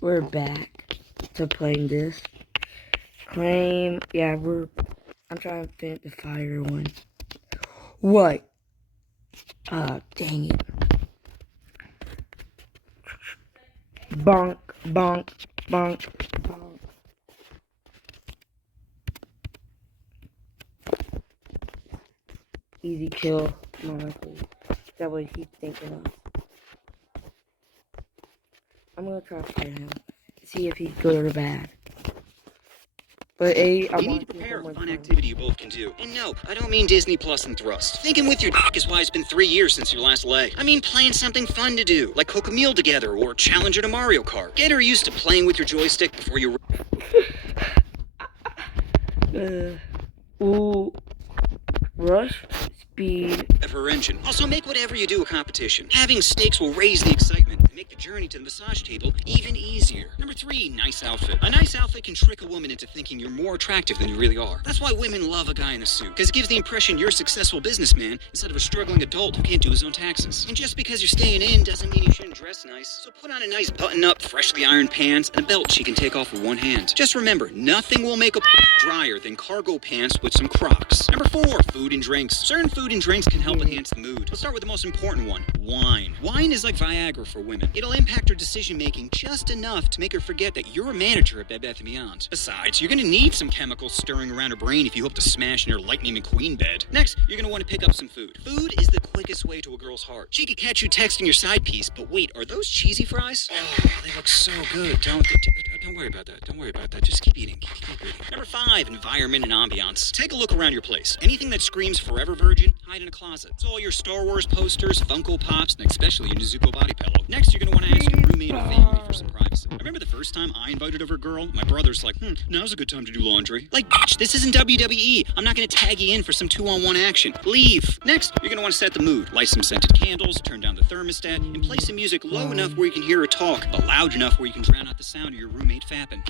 We're back to playing this. Claim, yeah, I'm trying to fit the fire one. What? Dang it. Bonk, bonk, bonk, bonk. Easy kill, more likely. That what he's thinking of. I'm gonna try to fight him. See if he's good or bad. But you need to prepare a fun activity you both can do. And no, I don't mean Disney Plus and Thrust. Thinking with your dick is why it's been 3 years since your last leg. I mean playing something fun to do, like cook a meal together or challenge her to Mario Kart. Get her used to playing with your joystick before you... Rush, speed... of her engine. Also, make whatever you do a competition. Having stakes will raise the excitement and make the journey to the massage table even easier. Number 3, nice outfit. A nice outfit can trick a woman into thinking you're more attractive than you really are. That's why women love a guy in a suit, because it gives the impression you're a successful businessman instead of a struggling adult who can't do his own taxes. And just because you're staying in doesn't mean you shouldn't dress nice. So put on a nice button-up, freshly ironed pants and a belt she can take off with one hand. Just remember, nothing will make a drier than cargo pants with some Crocs. Number 4, food and drinks. Certain food and drinks can help enhance the mood. Let's start with the most important one, wine. Wine is like Viagra for women. It'll impact her decision-making just enough to make her forget that you're a manager at Bed Bath & Beyond. Besides, you're gonna need some chemicals stirring around her brain if you hope to smash in her Lightning McQueen bed. Next, you're gonna want to pick up some food. Food is the quickest way to a girl's heart. She could catch you texting your side piece, but wait, are those cheesy fries? Oh, they look so good. Don't worry about that. Don't worry about that. Just keep eating. Keep eating. Number 5, environment and ambiance. Take a look around your place. Anything that screams Forever Virgin, hide in a closet. It's all your Star Wars posters, Funko Pops, and especially your Nezuko body pillow. Next, you're going to want to ask your roommate or family for some privacy. I remember the first time I invited over a girl, my brother's like, now's a good time to do laundry. Like, bitch, this isn't WWE. I'm not going to tag you in for some 2-on-1 action. Leave. Next, you're going to want to set the mood. Light some scented candles, turn down the thermostat, and play some music low enough where you can hear her talk, but loud enough where you can drown out the sound of your roommate fapping.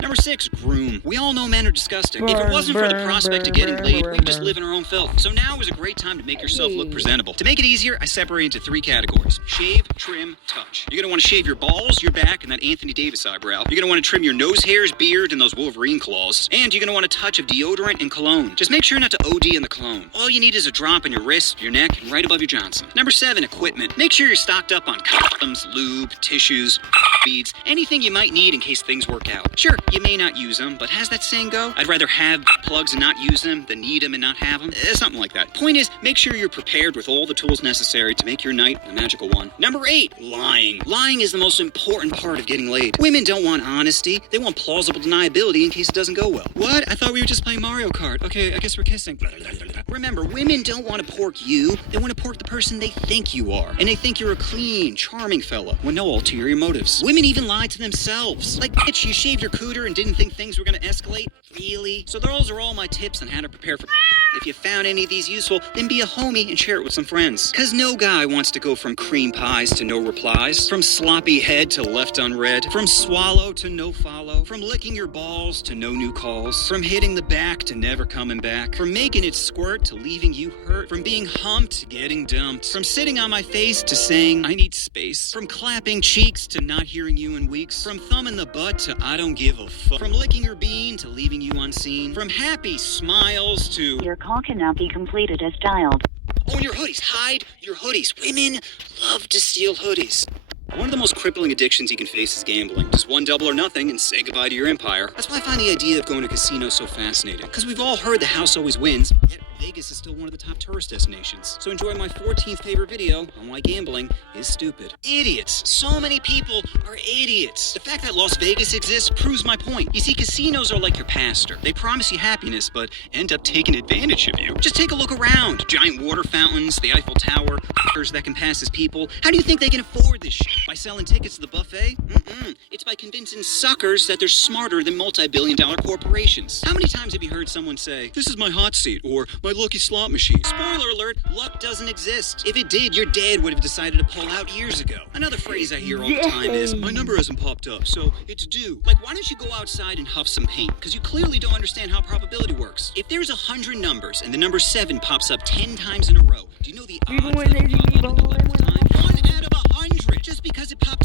Number 6, groom. We all know men are disgusting. If it wasn't for the prospect of getting laid, we'd just live in our own filth. So now is a great time to make yourself look presentable. To make it easier, I separate into 3 categories. Shave, trim, touch. You're gonna want to shave your balls, your back, and that Anthony Davis eyebrow. You're gonna want to trim your nose hairs, beard, and those Wolverine claws. And you're gonna want a touch of deodorant and cologne. Just make sure not to OD in the cologne. All you need is a drop in your wrist, your neck, and right above your Johnson. Number 7, equipment. Make sure you're stocked up on condoms, lube, tissues, beads, anything you might need in case things work out. Sure, you may not use them, but how's that saying go? I'd rather have plugs and not use them than need them and not have them. Something like that. Point is, make sure you're prepared with all the tools necessary to make your night a magical one. Number 8, lying. Lying is the most important part of getting laid. Women don't want honesty. They want plausible deniability in case it doesn't go well. What? I thought we were just playing Mario Kart. Okay, I guess we're kissing. Remember, women don't want to pork you. They want to pork the person they think you are. And they think you're a clean, charming fella with no ulterior motives. Women even lie to themselves. Like, bitch, you shaved your cooter and didn't think things were gonna escalate? Really? So those are all my tips on how to prepare for... If you found any of these useful, then be a homie and share it with some friends. Cause no guy wants to go from cream pies to no replies, from sloppy head to left unread, from swallow to no follow, from licking your balls to no new calls, from hitting the back to never coming back, from making it squirt to leaving you hurt, from being humped to getting dumped, from sitting on my face to saying I need space, from clapping cheeks to not hearing you in weeks, from thumbing the butt to I don't give a fuck, from licking your bean to leaving you unseen, from happy smiles to your call cannot be completed as dialed. Own your hoodies. Hide your hoodies. Women love to steal hoodies. One of the most crippling addictions you can face is gambling. Just one double or nothing and say goodbye to your empire. That's why I find the idea of going to casinos so fascinating. Because we've all heard the house always wins, yet Vegas is still one of the top tourist destinations. So enjoy my 14th favorite video on why gambling is stupid. Idiots. So many people are idiots. The fact that Las Vegas exists proves my point. You see, casinos are like your pastor. They promise you happiness, but end up taking advantage of you. Just take a look around. Giant water fountains, the Eiffel Tower, f***ers that can pass as people. How do you think they can afford this shit? By selling tickets to the buffet? It's by convincing suckers that they're smarter than multi-billion-dollar corporations. How many times have you heard someone say, this is my hot seat, or my lucky slot machine? Spoiler alert, luck doesn't exist. If it did, your dad would have decided to pull out years ago. Another phrase I hear all the time is, my number hasn't popped up, so it's due. Like, why don't you go outside and huff some paint? Because you clearly don't understand how probability works. If there's 100 numbers and the number 7 pops up 10 times in a row, do you know the odds that it'll pop up 11th time? 1 out of 100! Just because it pops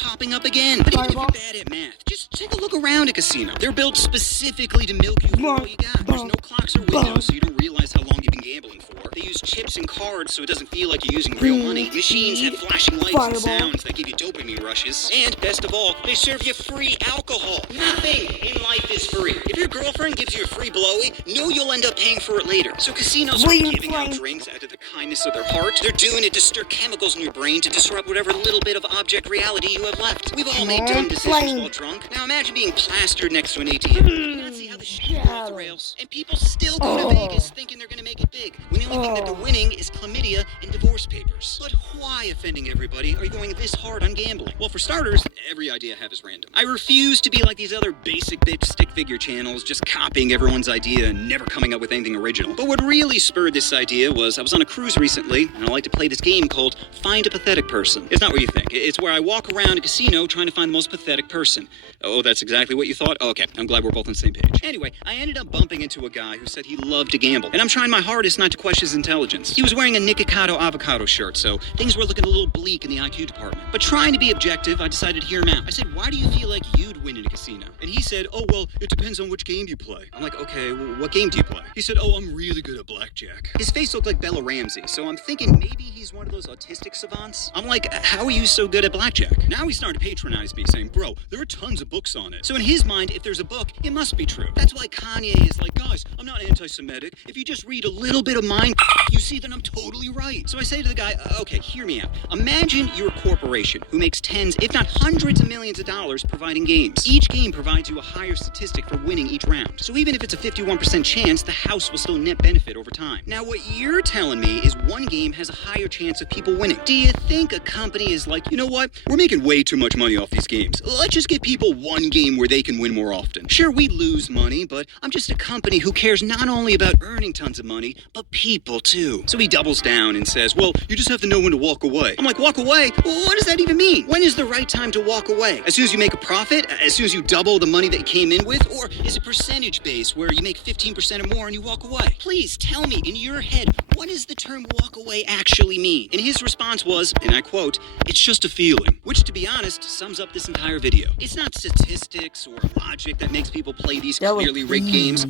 popping up again. But even if Fireball. you're bad at math, just take a look around a casino. They're built specifically to milk you for all you got. There's no clocks or windows, so you don't realize how long you've been gambling for. They use chips and cards so it doesn't feel like you're using real money. Machines have flashing lights and sounds that give you dopamine rushes. And best of all, they serve you free alcohol. Nothing in life is free. If your girlfriend gives you a free blowy, know you'll end up paying for it later. So casinos aren't giving out drinks out of the kindness of their heart. They're doing it to stir chemicals in your brain to disrupt whatever little bit of object reality you have left. We've all made dumb decisions while drunk. Now imagine being plastered next to an ATM. You not see how the shit goes off the rails. And people still go to Vegas thinking they're gonna make it big, when the only thing that they're winning is chlamydia and divorce papers. But why, offending everybody, are you going this hard on gambling? Well, for starters, every idea I have is random. I refuse to be like these other basic bitch stick figure channels, just copying everyone's idea and never coming up with anything original. But what really spurred this idea was I was on a cruise recently, and I like to play this game called Find a Pathetic Person. It's not what you think. It's where I walk around a casino trying to find the most pathetic person. Oh, that's exactly what you thought? Okay, I'm glad we're both on the same page. Anyway, I ended up bumping into a guy who said he loved to gamble, and I'm trying my hardest not to question his intelligence. He was wearing a Nikocado avocado shirt, so things were looking a little bleak in the IQ department. But trying to be objective, I decided to hear him out. I said, why do you feel like you'd win in a casino? And he said, oh, well, it depends on which game you play. I'm like, okay, well, what game do you play? He said, oh, I'm really good at blackjack. His face looked like Bella Ramsey, so I'm thinking maybe he's one of those autistic savants. I'm like, how are you so good at blackjack? Now he's starting to patronize me, saying, bro, there are tons of books on it. So in his mind, if there's a book, it must be true. That's why Kanye is like, guys, I'm not anti-Semitic. If you just read a little bit of mine, you see that I'm totally right. So I say to the guy, okay, hear me out. Imagine you're a corporation who makes tens, if not hundreds of millions of dollars providing games. Each game provides you a higher statistic for winning each round. So even if it's a 51% chance, the house will still net benefit over time. Now what you're telling me is one game has a higher chance of people winning. Do you think a company is like, you know what? We're making way too much money off these games. Let's just give people one game where they can win more often. Sure, we lose money, but I'm just a company who cares not only about earning tons of money, but people too. So he doubles down and says, well, you just have to know when to walk away. I'm like, walk away? Well, what does that even mean? When is the right time to walk away? As soon as you make a profit? As soon as you double the money that you came in with? Or is it percentage based where you make 15% or more and you walk away? Please tell me in your head, what does the term walk away actually mean? And his response was, and I quote, it's just a feeling. Which, to be honest, sums up this entire video. It's not statistics or logic that makes people play these clearly rigged games.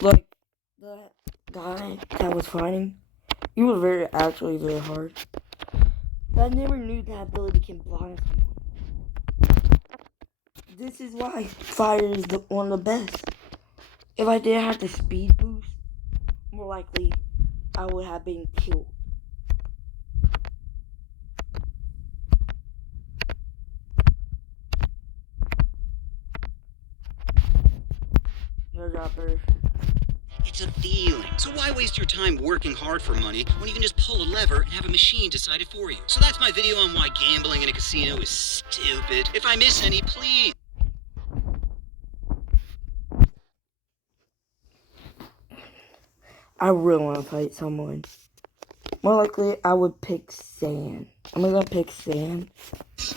Like, the guy that was fighting, he was actually very hard. But I never knew that ability can blind someone. This is why fire is one of the best. If I didn't have the speed boost, more likely I would have been killed. No dropper. It's a feeling. So why waste your time working hard for money when you can just pull a lever and have a machine decide it for you? So that's my video on why gambling in a casino is stupid. If I miss any, please. I really want to fight someone. More likely, I would pick Sand. I'm gonna pick Sand.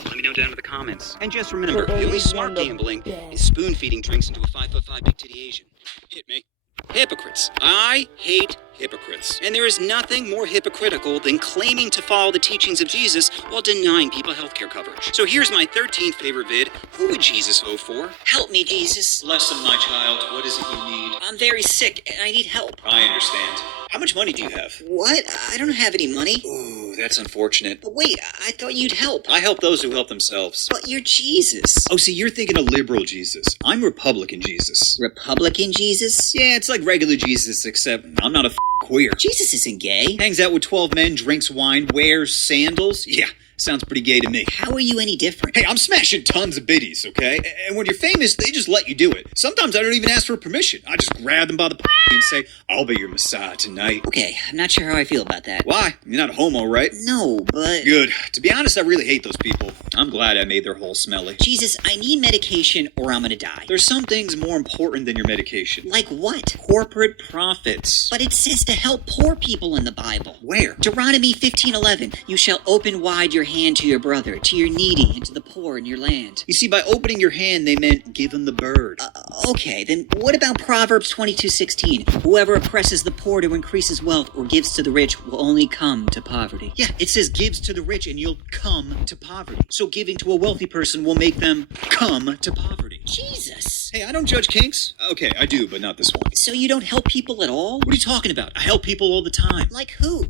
Let me know down in the comments. And just remember, the only smart gambling is spoon-feeding drinks into a 5'5" big titty Asian. Hit me. Hypocrites. I hate hypocrites. And there is nothing more hypocritical than claiming to follow the teachings of Jesus while denying people healthcare coverage. So here's my 13th favorite vid. Who would Jesus vote for? Help me, Jesus. Listen, my child, what is it you need? I'm very sick and I need help. I understand. How much money do you have? What? I don't have any money. Ooh, that's unfortunate. But wait, I thought you'd help. I help those who help themselves. But you're Jesus. Oh, see, you're thinking of liberal Jesus. I'm Republican Jesus. Republican Jesus? Yeah, it's like regular Jesus, except I'm not a queer. Jesus isn't gay. Hangs out with 12 men, drinks wine, wears sandals. Yeah, sounds pretty gay to me. How are you any different? Hey, I'm smashing tons of biddies, okay? And when you're famous, they just let you do it. Sometimes I don't even ask for permission. I just grab them by the and say, I'll be your messiah tonight. Okay, I'm not sure how I feel about that. Why? You're not a homo, right? No, but... Good. To be honest, I really hate those people. I'm glad I made their hole smelly. Jesus, I need medication or I'm gonna die. There's some things more important than your medication. Like what? Corporate profits. But it says to help poor people in the Bible. Where? Deuteronomy 15:11. You shall open wide your hand to your brother, to your needy, and to the poor in your land. You see, by opening your hand, they meant give him the bird. Okay, then what about Proverbs 22:16? Whoever oppresses the poor to increase his wealth or gives to the rich will only come to poverty. Yeah, it says gives to the rich and you'll come to poverty. So giving to a wealthy person will make them come to poverty. Jesus. Hey, I don't judge kinks. Okay, I do, but not this one. So you don't help people at all? What are you talking about? I help people all the time. Like who?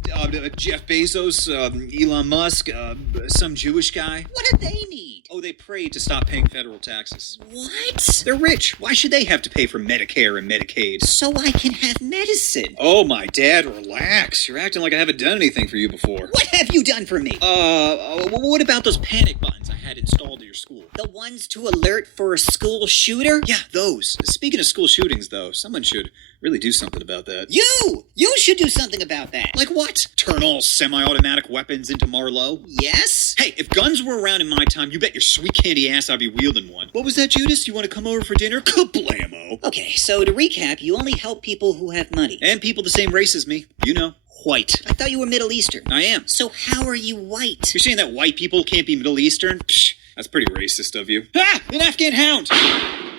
Jeff Bezos, Elon Musk, some Jewish guy. What do they need? Oh, they prayed to stop paying federal taxes. What? They're rich. Why should they have to pay for Medicare and Medicaid? So I can have medicine. Oh, my dad, relax. You're acting like I haven't done anything for you before. What have you done for me? What about those panic buttons I had installed at your school? The ones to alert for a school shooter? Yeah, those. Speaking of school shootings, though, someone should really do something about that. You should do something about that. Like what? Turn all semi-automatic weapons into Marlowe? Yes? Hey, if guns were around in my time, you bet your sweet candy ass I'd be wielding one. What was that, Judas? You want to come over for dinner? Kablamo! Okay, so to recap, you only help people who have money. And people the same race as me. You know, white. I thought you were Middle Eastern. I am. So how are you white? You're saying that white people can't be Middle Eastern? Psh, that's pretty racist of you. Ah! An Afghan hound!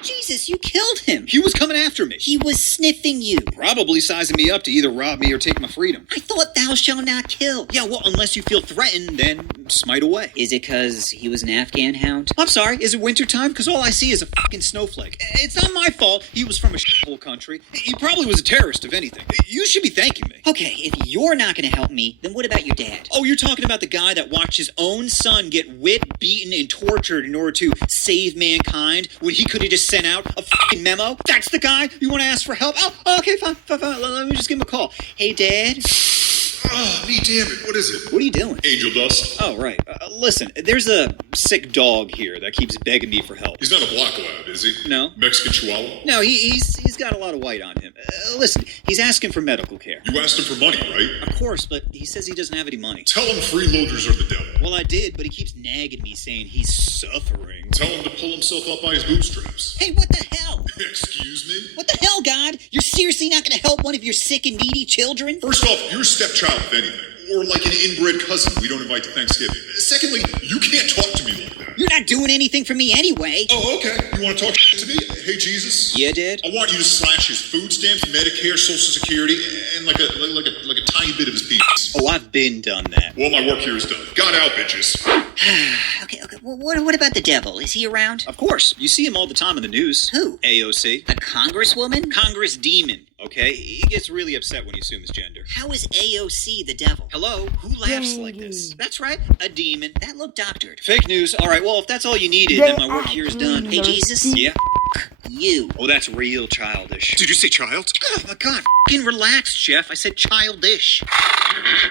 Jesus, you killed him. He was coming after me. He was sniffing you. Probably sizing me up to either rob me or take my freedom. I thought thou shalt not kill. Yeah, well, unless you feel threatened, then smite away. Is it because he was an Afghan hound? I'm sorry, is it wintertime? Because all I see is a fucking snowflake. It's not my fault he was from a shithole country. He probably was a terrorist, if anything. You should be thanking me. Okay, if you're not going to help me, then what about your dad? Oh, you're talking about the guy that watched his own son get whipped, beaten, and tortured in order to save mankind when he could have just sent out a fucking memo? That's the guy? You want to ask for help? Oh, okay, fine. Let me just give him a call. Hey, Dad? Oh, me damn it. What is it? What are you doing? Angel dust? Oh, right. Listen, there's a sick dog here that keeps begging me for help. He's not a black lab, is he? No. Mexican Chihuahua? No, he's got a lot of white on him. Listen, he's asking for medical care. You asked him for money, right? Of course, but he says he doesn't have any money. Tell him freeloaders are the devil. Well, I did, but he keeps nagging me saying he's suffering. Tell him to pull himself up by his bootstraps. Hey, what the hell? Excuse me? What the hell, God? You're seriously not going to help one of your sick and needy children? First off, you're a stepchild, if anything. Or like an inbred cousin we don't invite to Thanksgiving. Secondly, you can't talk to me like that. You're not doing anything for me anyway. Oh, okay. You want to talk to me? Hey, Jesus? Yeah, Dad? I want you to slash his food stamps, Medicare, Social Security, and like a tiny bit of his penis. Oh, I've been done that. Well, my work here is done. Got out, bitches. Okay. Well, what about the devil? Is he around? Of course. You see him all the time in the news. Who? AOC. The Congresswoman? Congress demon, okay? He gets really upset when you assume his gender. How is AOC the devil? Hello? Who laughs like this? That's right, a demon. That looked doctored. Fake news. All right, well, if that's all you needed, then my work here is done. Hey, Jesus? Yeah? You. Oh, that's real childish. Did you say child? Oh, my God. F***ing relax, Jeff. I said childish.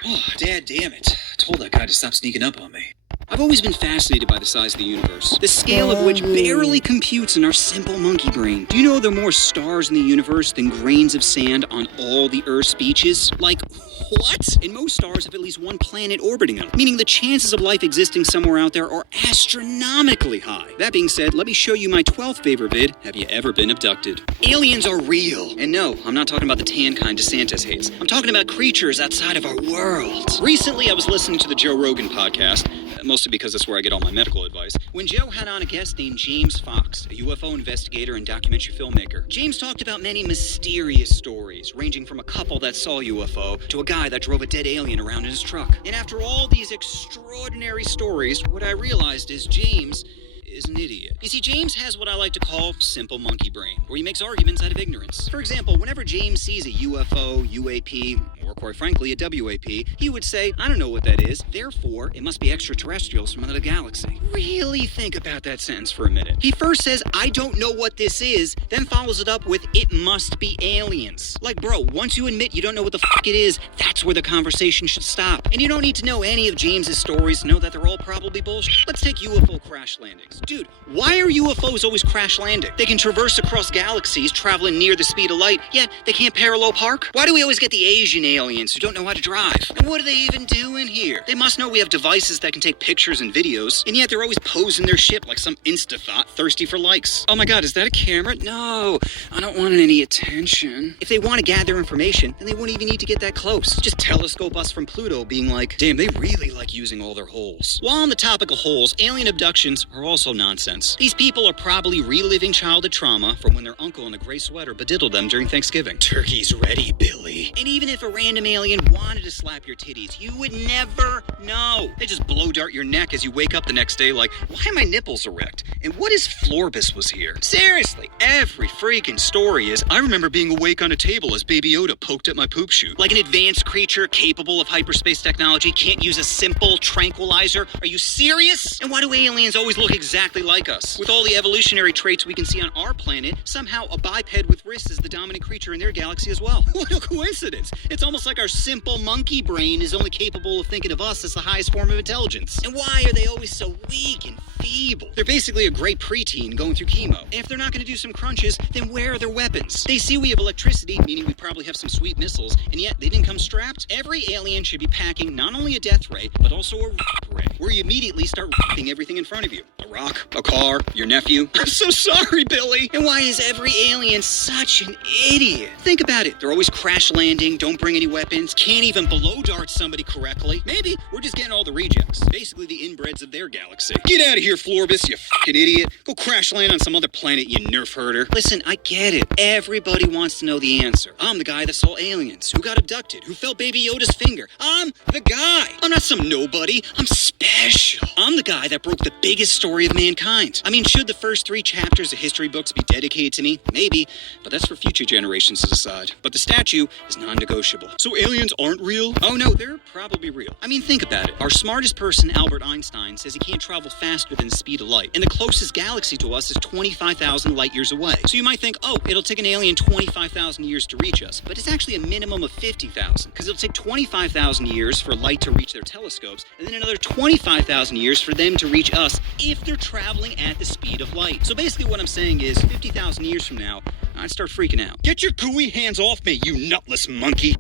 Oh, Dad, damn it. I told that guy to stop sneaking up on me. I've always been fascinated by the size of the universe, the scale of which barely computes in our simple monkey brain. Do you know there are more stars in the universe than grains of sand on all the Earth's beaches? Like, what? And most stars have at least one planet orbiting them, meaning the chances of life existing somewhere out there are astronomically high. That being said, let me show you my 12th favorite vid, Have You Ever Been Abducted? Aliens are real. And no, I'm not talking about the tan kind DeSantis hates. I'm talking about creatures outside of our world. Recently, I was listening to the Joe Rogan podcast, mostly because that's where I get all my medical advice, when Joe had on a guest named James Fox, a UFO investigator and documentary filmmaker. James talked about many mysterious stories, ranging from a couple that saw a UFO to a guy that drove a dead alien around in his truck. And after all these extraordinary stories, what I realized is James is an idiot. You see, James has what I like to call simple monkey brain, where he makes arguments out of ignorance. For example, whenever James sees a UFO, UAP, or quite frankly, a WAP, he would say, I don't know what that is, therefore, it must be extraterrestrials from another galaxy. Really think about that sentence for a minute. He first says, I don't know what this is, then follows it up with, it must be aliens. Like, bro, once you admit you don't know what the fuck it is, that's where the conversation should stop. And you don't need to know any of James's stories to know that they're all probably bullshit. Let's take UFO crash landings. Dude, why are UFOs always crash landing? They can traverse across galaxies, traveling near the speed of light, yet they can't parallel park? Why do we always get the Asian aliens aliens who don't know how to drive. And what are they even doing here? They must know we have devices that can take pictures and videos, and yet they're always posing their shit like some insta-thought thirsty for likes. Oh my god, is that a camera? No, I don't want any attention. If they want to gather information, then they won't even need to get that close. Just telescope us from Pluto being like, damn, they really like using all their holes. While on the topic of holes, alien abductions are also nonsense. These people are probably reliving childhood trauma from when their uncle in a gray sweater bediddled them during Thanksgiving. Turkey's ready, Billy. And even if a random alien wanted to slap your titties, you would never know. They just blow dart your neck as you wake up the next day like, why are my nipples erect? And what if Florbus was here? Seriously, every freaking story is, I remember being awake on a table as Baby Yoda poked at my poop chute. Like an advanced creature capable of hyperspace technology can't use a simple tranquilizer? Are you serious? And why do aliens always look exactly like us? With all the evolutionary traits we can see on our planet, somehow a biped with wrists is the dominant creature in their galaxy as well. What a coincidence. It's almost like our simple monkey brain is only capable of thinking of us as the highest form of intelligence. And why are they always so weak and feeble? They're basically a great preteen going through chemo. And if they're not going to do some crunches, then where are their weapons? They see we have electricity, meaning we probably have some sweet missiles, and yet they didn't come strapped. Every alien should be packing not only a death ray, but also a ray, where you immediately start ripping everything in front of you. A rock, a car, your nephew. I'm so sorry, Billy. And why is every alien such an idiot? Think about it. They're always crash landing, don't bring any weapons, can't even blow dart somebody correctly. Maybe we're just getting all the rejects. Basically the inbreds of their galaxy. Get out of here, Florbus, you fucking idiot. Go crash land on some other planet, you nerf herder. Listen, I get it. Everybody wants to know the answer. I'm the guy that saw aliens, who got abducted, who felt Baby Yoda's finger. I'm the guy. I'm not some nobody. I'm special. I'm the guy that broke the biggest story of mankind. I mean, should the first 3 chapters of history books be dedicated to me? Maybe, but that's for future generations to decide. But the statue is non-negotiable. So aliens aren't real? Oh no, they're probably real. I mean, think about it. Our smartest person, Albert Einstein, says he can't travel faster than the speed of light. And the closest galaxy to us is 25,000 light years away. So you might think, oh, it'll take an alien 25,000 years to reach us. But it's actually a minimum of 50,000. Because it'll take 25,000 years for light to reach their telescopes, and then another 25,000 years for them to reach us if they're traveling at the speed of light. So basically what I'm saying is 50,000 years from now, I'd start freaking out. Get your gooey hands off me, you nutless monkey!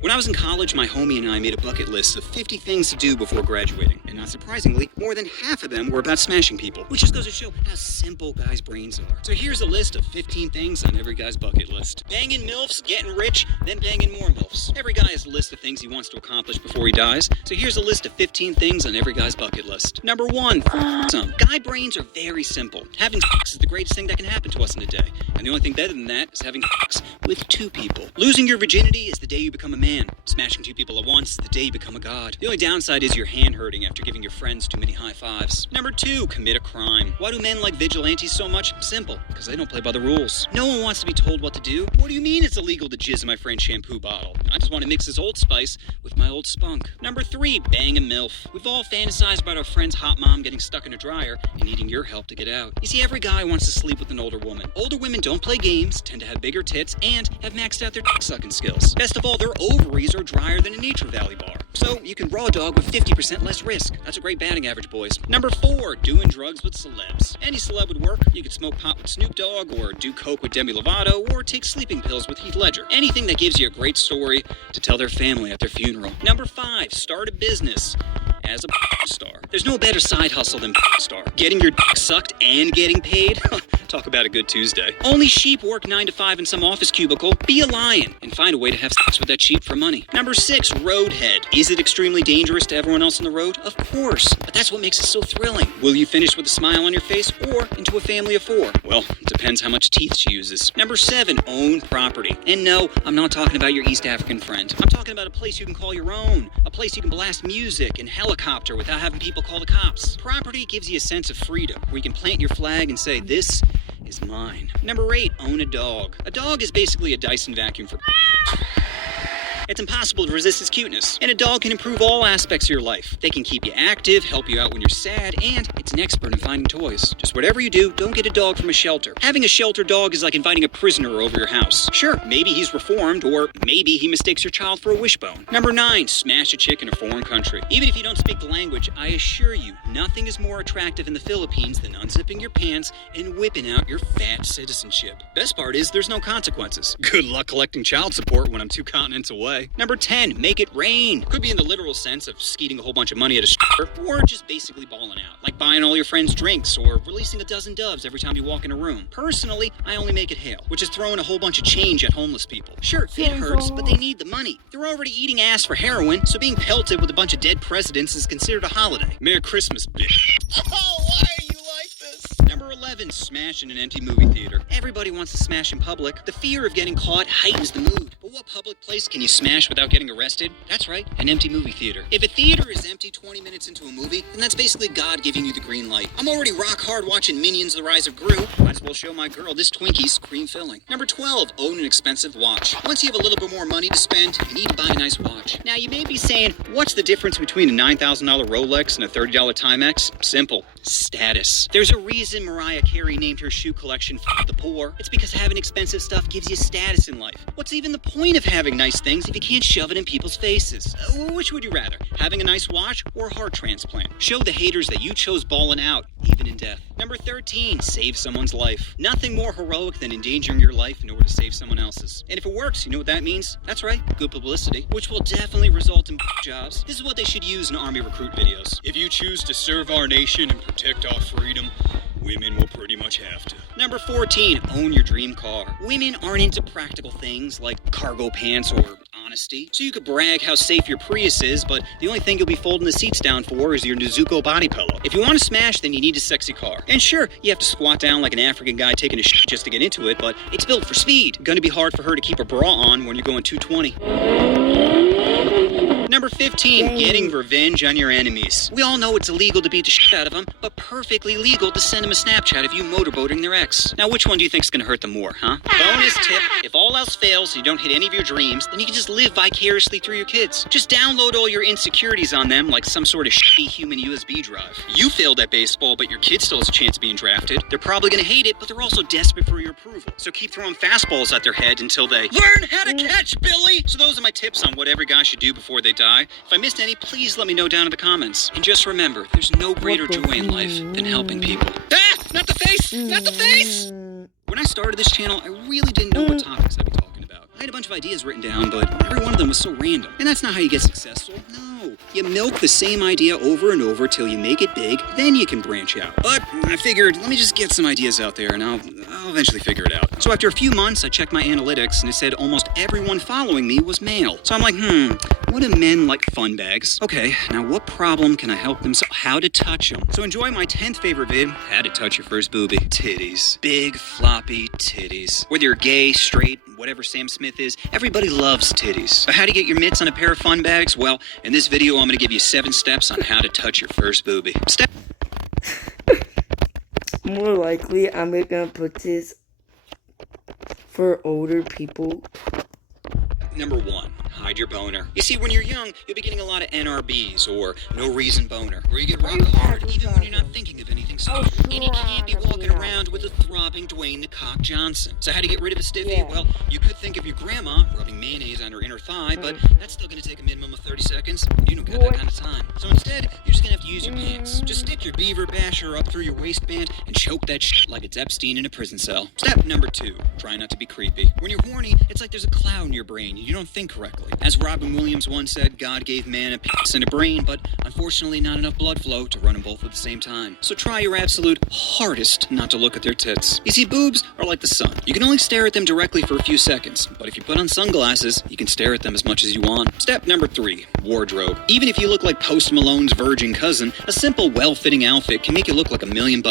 When I was in college, my homie and I made a bucket list of 50 things to do before graduating. And not surprisingly, more than half of them were about smashing people, which just goes to show how simple guys' brains are. So here's a list of 15 things on every guy's bucket list. Banging MILFs, getting rich, then banging more MILFs. Every guy has a list of things he wants to accomplish before he dies. So here's a list of 15 things on every guy's bucket list. Number 1, some. Guy brains are very simple. Having sex is the greatest thing that can happen to us in a day. And the only thing better than that is having sex with 2 people. Losing your virginity is the day you become a man. Smashing 2 people at once is the day you become a god. The only downside is your hand hurting after giving your friends too many high fives. Number 2, commit a crime. Why do men like vigilantes so much? Simple, because they don't play by the rules. No one wants to be told what to do. What do you mean it's illegal to jizz in my friend's shampoo bottle? I just want to mix this Old Spice with my old spunk. Number 3, bang a MILF. We've all fantasized about our friend's hot mom getting stuck in a dryer and needing your help to get out. You see, every guy wants to sleep with an older woman. Older women don't play games, tend to have bigger tits, and have maxed out their dick-sucking skills. Best of all, their ovaries are drier than a Nature Valley bar. So you can raw dog with 50% less risk. That's a great batting average, boys. Number 4, doing drugs with celebs. Any celeb would work. You could smoke pot with Snoop Dogg, or do coke with Demi Lovato, or take sleeping pills with Heath Ledger. Anything that gives you a great story to tell their family at their funeral. Number 5, start a business as a star. There's no better side hustle than star. Getting your dick sucked and getting paid? Talk about a good Tuesday. Only sheep work 9 to 5 in some office cubicle. Be a lion and find a way to have sex with that sheep for money. Number 6, roadhead. Is it extremely dangerous to everyone else on the road? Of course, but that's what makes it so thrilling. Will you finish with a smile on your face or into a family of 4? Well, it depends how much teeth she uses. Number 7, own property. And no, I'm not talking about your East African friend. I'm talking about a place you can call your own. A place you can blast music and helicopter without having people call the cops. Property gives you a sense of freedom, where you can plant your flag and say, this is mine. Number 8, own a dog. A dog is basically a Dyson vacuum for... It's impossible to resist its cuteness. And a dog can improve all aspects of your life. They can keep you active, help you out when you're sad, and it's an expert in finding toys. Just whatever you do, don't get a dog from a shelter. Having a shelter dog is like inviting a prisoner over your house. Sure, maybe he's reformed, or maybe he mistakes your child for a wishbone. Number 9, smash a chick in a foreign country. Even if you don't speak the language, I assure you, nothing is more attractive in the Philippines than unzipping your pants and whipping out your fat citizenship. Best part is there's no consequences. Good luck collecting child support when I'm 2 continents away. holiday. Number 10, make it rain. Could be in the literal sense of skeeting a whole bunch of money at a store, or just basically balling out, like buying all your friends drinks or releasing a dozen doves every time you walk in a room. Personally, I only make it hail, which is throwing a whole bunch of change at homeless people. Sure, it hurts, but they need the money. They're already eating ass for heroin, so being pelted with a bunch of dead presidents is considered a holiday. Merry Christmas, bitch. Oh, why are you like this? Number 11, smash in an empty movie theater. Everybody wants to smash in public. The fear of getting caught heightens the mood. But what public place can you smash without getting arrested? That's right, an empty movie theater. If a theater is empty 20 minutes into a movie, then that's basically God giving you the green light. I'm already rock hard watching Minions: The Rise of Gru. Might as well show my girl this Twinkie's cream filling. Number 12, own an expensive watch. Once you have a little bit more money to spend, you need to buy a nice watch. Now you may be saying, what's the difference between a $9,000 Rolex and a $30 Timex? Simple. Status. There's a reason Mariah Carey named her shoe collection F the Poor. It's because having expensive stuff gives you status in life. What's even the point of having nice things if you can't shove it in people's faces? Which would you rather? Having a nice watch or a heart transplant? Show the haters that you chose balling out, even in death. Number 13, save someone's life. Nothing more heroic than endangering your life in order to save someone else's. And if it works, you know what that means? That's right, good publicity, which will definitely result in jobs. This is what they should use in Army recruit videos. If you choose to serve our nation and protect our freedom, women will pretty much have to. Number 14, own your dream car. Women aren't into practical things like cargo pants or honesty. So you could brag how safe your Prius is, but the only thing you'll be folding the seats down for is your Nezuko body pillow. If you want to smash, then you need a sexy car. And sure, you have to squat down like an African guy taking a shit just to get into it, but it's built for speed. Gonna be hard for her to keep a bra on when you're going 220. Number 15, getting revenge on your enemies. We all know it's illegal to beat the shit out of them, but perfectly legal to send them a Snapchat of you motorboating their ex. Now, which one do you think's gonna hurt them more, huh? Bonus tip, if all else fails and you don't hit any of your dreams, then you can just live vicariously through your kids. Just download all your insecurities on them like some sort of shitty human USB drive. You failed at baseball, but your kid still has a chance of being drafted. They're probably gonna hate it, but they're also desperate for your approval. So keep throwing fastballs at their head until they learn how to catch, Billy! So those are my tips on what every guy should do before they die. If I missed any, please let me know down in the comments. And just remember, there's no greater joy in life than helping people. Ah! Not the face! Not the face! When I started this channel, I really didn't know what topics I'd be talking about. I had a bunch of ideas written down, but every one of them was so random. And that's not how you get successful. No. You milk the same idea over and over till you make it big, then you can branch out. But I figured, let me just get some ideas out there and I'll eventually figure it out. So after a few months, I checked my analytics and it said almost everyone following me was male. So I'm like, what do men like fun bags? Okay, now what problem can I help them solve? How to touch them. So enjoy my 10th favorite vid, how to touch your first boobie. Titties. Big, floppy titties. Whether you're gay, straight, whatever Sam Smith is, everybody loves titties. But how to get your mitts on a pair of fun bags? Well, in this video, I'm gonna give you 7 steps on how to touch your first boobie. Step. More likely, I'm gonna put this for older people. Number 1, hide your boner. You see, when you're young, you'll be getting a lot of NRBs, or no reason boner, where you get rock hard even when you're not thinking of anything soft. And you can't be walking around with a throbbing Dwayne the Cock Johnson. So how to get rid of a stiffy? Yeah. Well, you could think of your grandma rubbing mayonnaise on her inner thigh, but that's still gonna take a minimum of 30 seconds. You don't got that kind of time. So instead, you're just gonna have to use your pants. Just stick your beaver basher up through your waistband and choke that shit like it's Epstein in a prison cell. Step number 2, try not to be creepy. When you're horny, it's like there's a cloud in your brain. You don't think correctly. As Robin Williams once said, God gave man a penis and a brain, but unfortunately not enough blood flow to run them both at the same time. So try your absolute hardest not to look at their tits. You see, boobs are like the sun. You can only stare at them directly for a few seconds, but if you put on sunglasses, you can stare at them as much as you want. Step number 3, wardrobe. Even if you look like Post Malone's virgin cousin, a simple, well-fitting outfit can make you look like $1 million,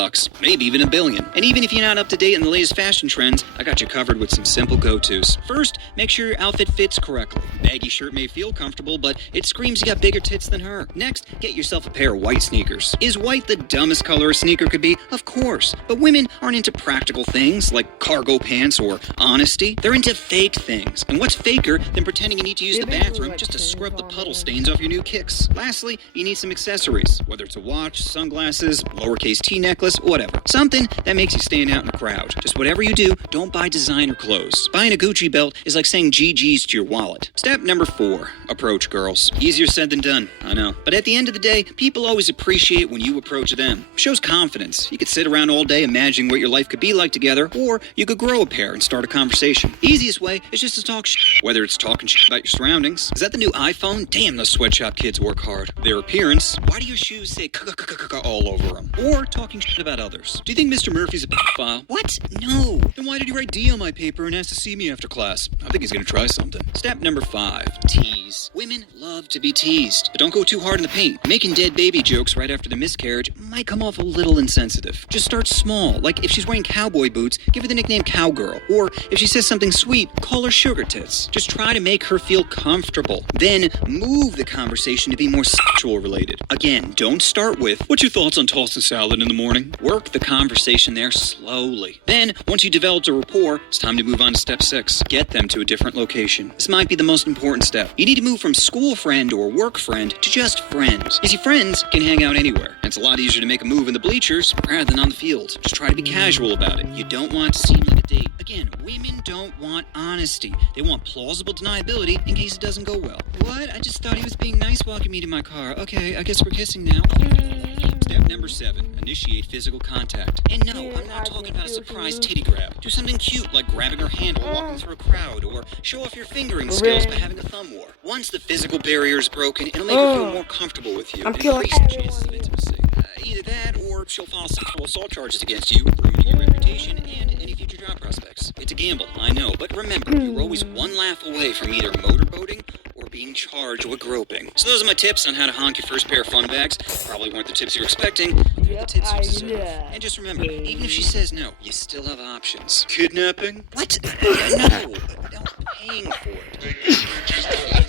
maybe even $1 billion. And even if you're not up to date in the latest fashion trends, I got you covered with some simple go-tos. First, make sure your outfit fits correctly. Baggy shirt may feel comfortable, but it screams you got bigger tits than her. Next, get yourself a pair of white sneakers. Is white the dumbest color a sneaker could be? Of course. But women aren't into practical things like cargo pants or honesty. They're into fake things. And what's faker than pretending you need to use the bathroom just to scrub the puddle stains off your new kicks? Lastly, you need some accessories, whether it's a watch, sunglasses, lowercase T necklace, whatever. Something that makes you stand out in the crowd. Just whatever you do, don't buy designer clothes. Buying a Gucci belt is like saying GG's to your wallet. Step number 4, approach girls. Easier said than done, I know. But at the end of the day, people always appreciate when you approach them. Shows confidence. You could sit around all day imagining what your life could be like together, or you could grow a pair and start a conversation. Easiest way is just to talk shit. Whether it's talking shit about your surroundings. Is that the new iPhone? Damn, those sweatshop kids work hard. Their appearance. Why do your shoes say all over them? Or talking shit about others. Do you think Mr. Murphy's a pedophile? What? No. Then why did he write D on my paper and ask to see me after class? I think he's gonna try something. Step number 5. Tease. Women love to be teased, but don't go too hard in the paint. Making dead baby jokes right after the miscarriage might come off a little insensitive. Just start small, like if she's wearing cowboy boots, give her the nickname Cowgirl. Or if she says something sweet, call her Sugar Tits. Just try to make her feel comfortable. Then move the conversation to be more sexual related. Again, don't start with, what's your thoughts on tossing salad in the morning? Work the conversation there slowly. Then, once you developed a rapport, it's time to move on to step 6. Get them to a different location. This might be the most important step. You need to move from school friend or work friend to just friends. You see, friends can hang out anywhere, and it's a lot easier to make a move in the bleachers rather than on the field. Just try to be casual about it. You don't want it to seem like a date. Again, women don't want honesty. They want plausible deniability in case it doesn't go well. What? I just thought he was being nice walking me to my car. Okay, I guess we're kissing now. Step number 7, initiate physical contact. And no, I'm not talking about a surprise titty grab. Do something cute like grabbing her hand while walking through a crowd, or show off your fingering skills by having a thumb war. Once the physical barrier is broken, it'll make her feel more comfortable with you and increase the chances of intimacy. Either that, or she'll file sexual assault charges against you, ruining your reputation and any future job prospects. It's a gamble, I know, but remember, you're always one laugh away from either motorboating or being charged with groping. So those are my tips on how to honk your first pair of fun bags. Probably weren't the tips you were expecting, but they're the tips you deserve. And just remember, even if she says no, you still have options. Kidnapping? What? No, paying for it.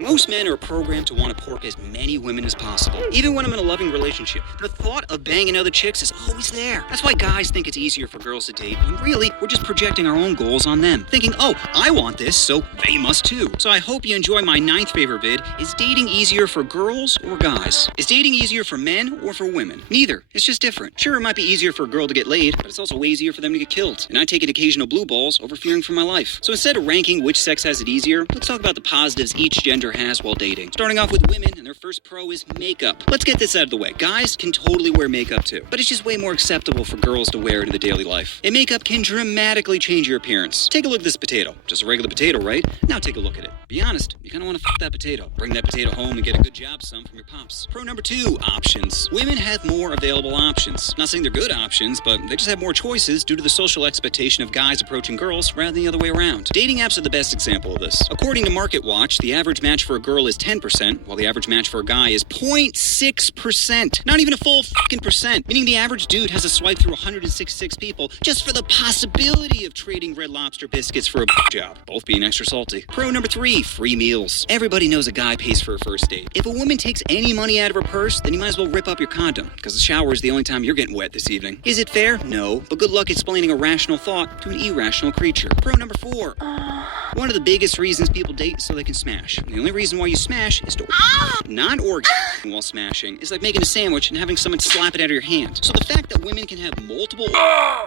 Most men are programmed to want to pork as many women as possible. Even when I'm in a loving relationship, the thought of banging other chicks is always there. That's why guys think it's easier for girls to date, when really, we're just projecting our own goals on them. Thinking, oh, I want this, so they must too. So I hope you enjoy my 9th favorite vid. Is dating easier for girls or guys? Is dating easier for men or for women? Neither. It's just different. Sure, it might be easier for a girl to get laid, but it's also way easier for them to get killed. And I take an occasional blue balls over fearing for my life. So instead of ranking which sex has it easier, let's talk about the positives each gender has while dating. Starting off with women, and their first pro is makeup. Let's get this out of the way. Guys can totally wear makeup too, but it's just way more acceptable for girls to wear it in the daily life. And makeup can dramatically change your appearance. Take a look at this potato. Just a regular potato, right? Now take a look at it. Be honest, you kind of want to f that potato. Bring that potato home and get a good job some from your pops. Pro number 2, options. Women have more available options. Not saying they're good options, but they just have more choices due to the social expectation of guys approaching girls rather than the other way around. Dating apps are the best example of this. According to MarketWatch, the average match for a girl is 10%, while the average match for a guy is 0.6%. Not even a full fucking percent, meaning the average dude has to swipe through 166 people just for the possibility of trading Red Lobster biscuits for a job, both being extra salty. Pro number 3, free meals. Everybody knows a guy pays for a first date. If a woman takes any money out of her purse, then you might as well rip up your condom, because the shower is the only time you're getting wet this evening. Is it fair? No, but good luck explaining a rational thought to an irrational creature. Pro number 4. One of the biggest reasons people date is so they can smash. The only reason why you smash is to not orgasm while smashing. It's like making a sandwich and having someone slap it out of your hand. So the fact that women can have multiple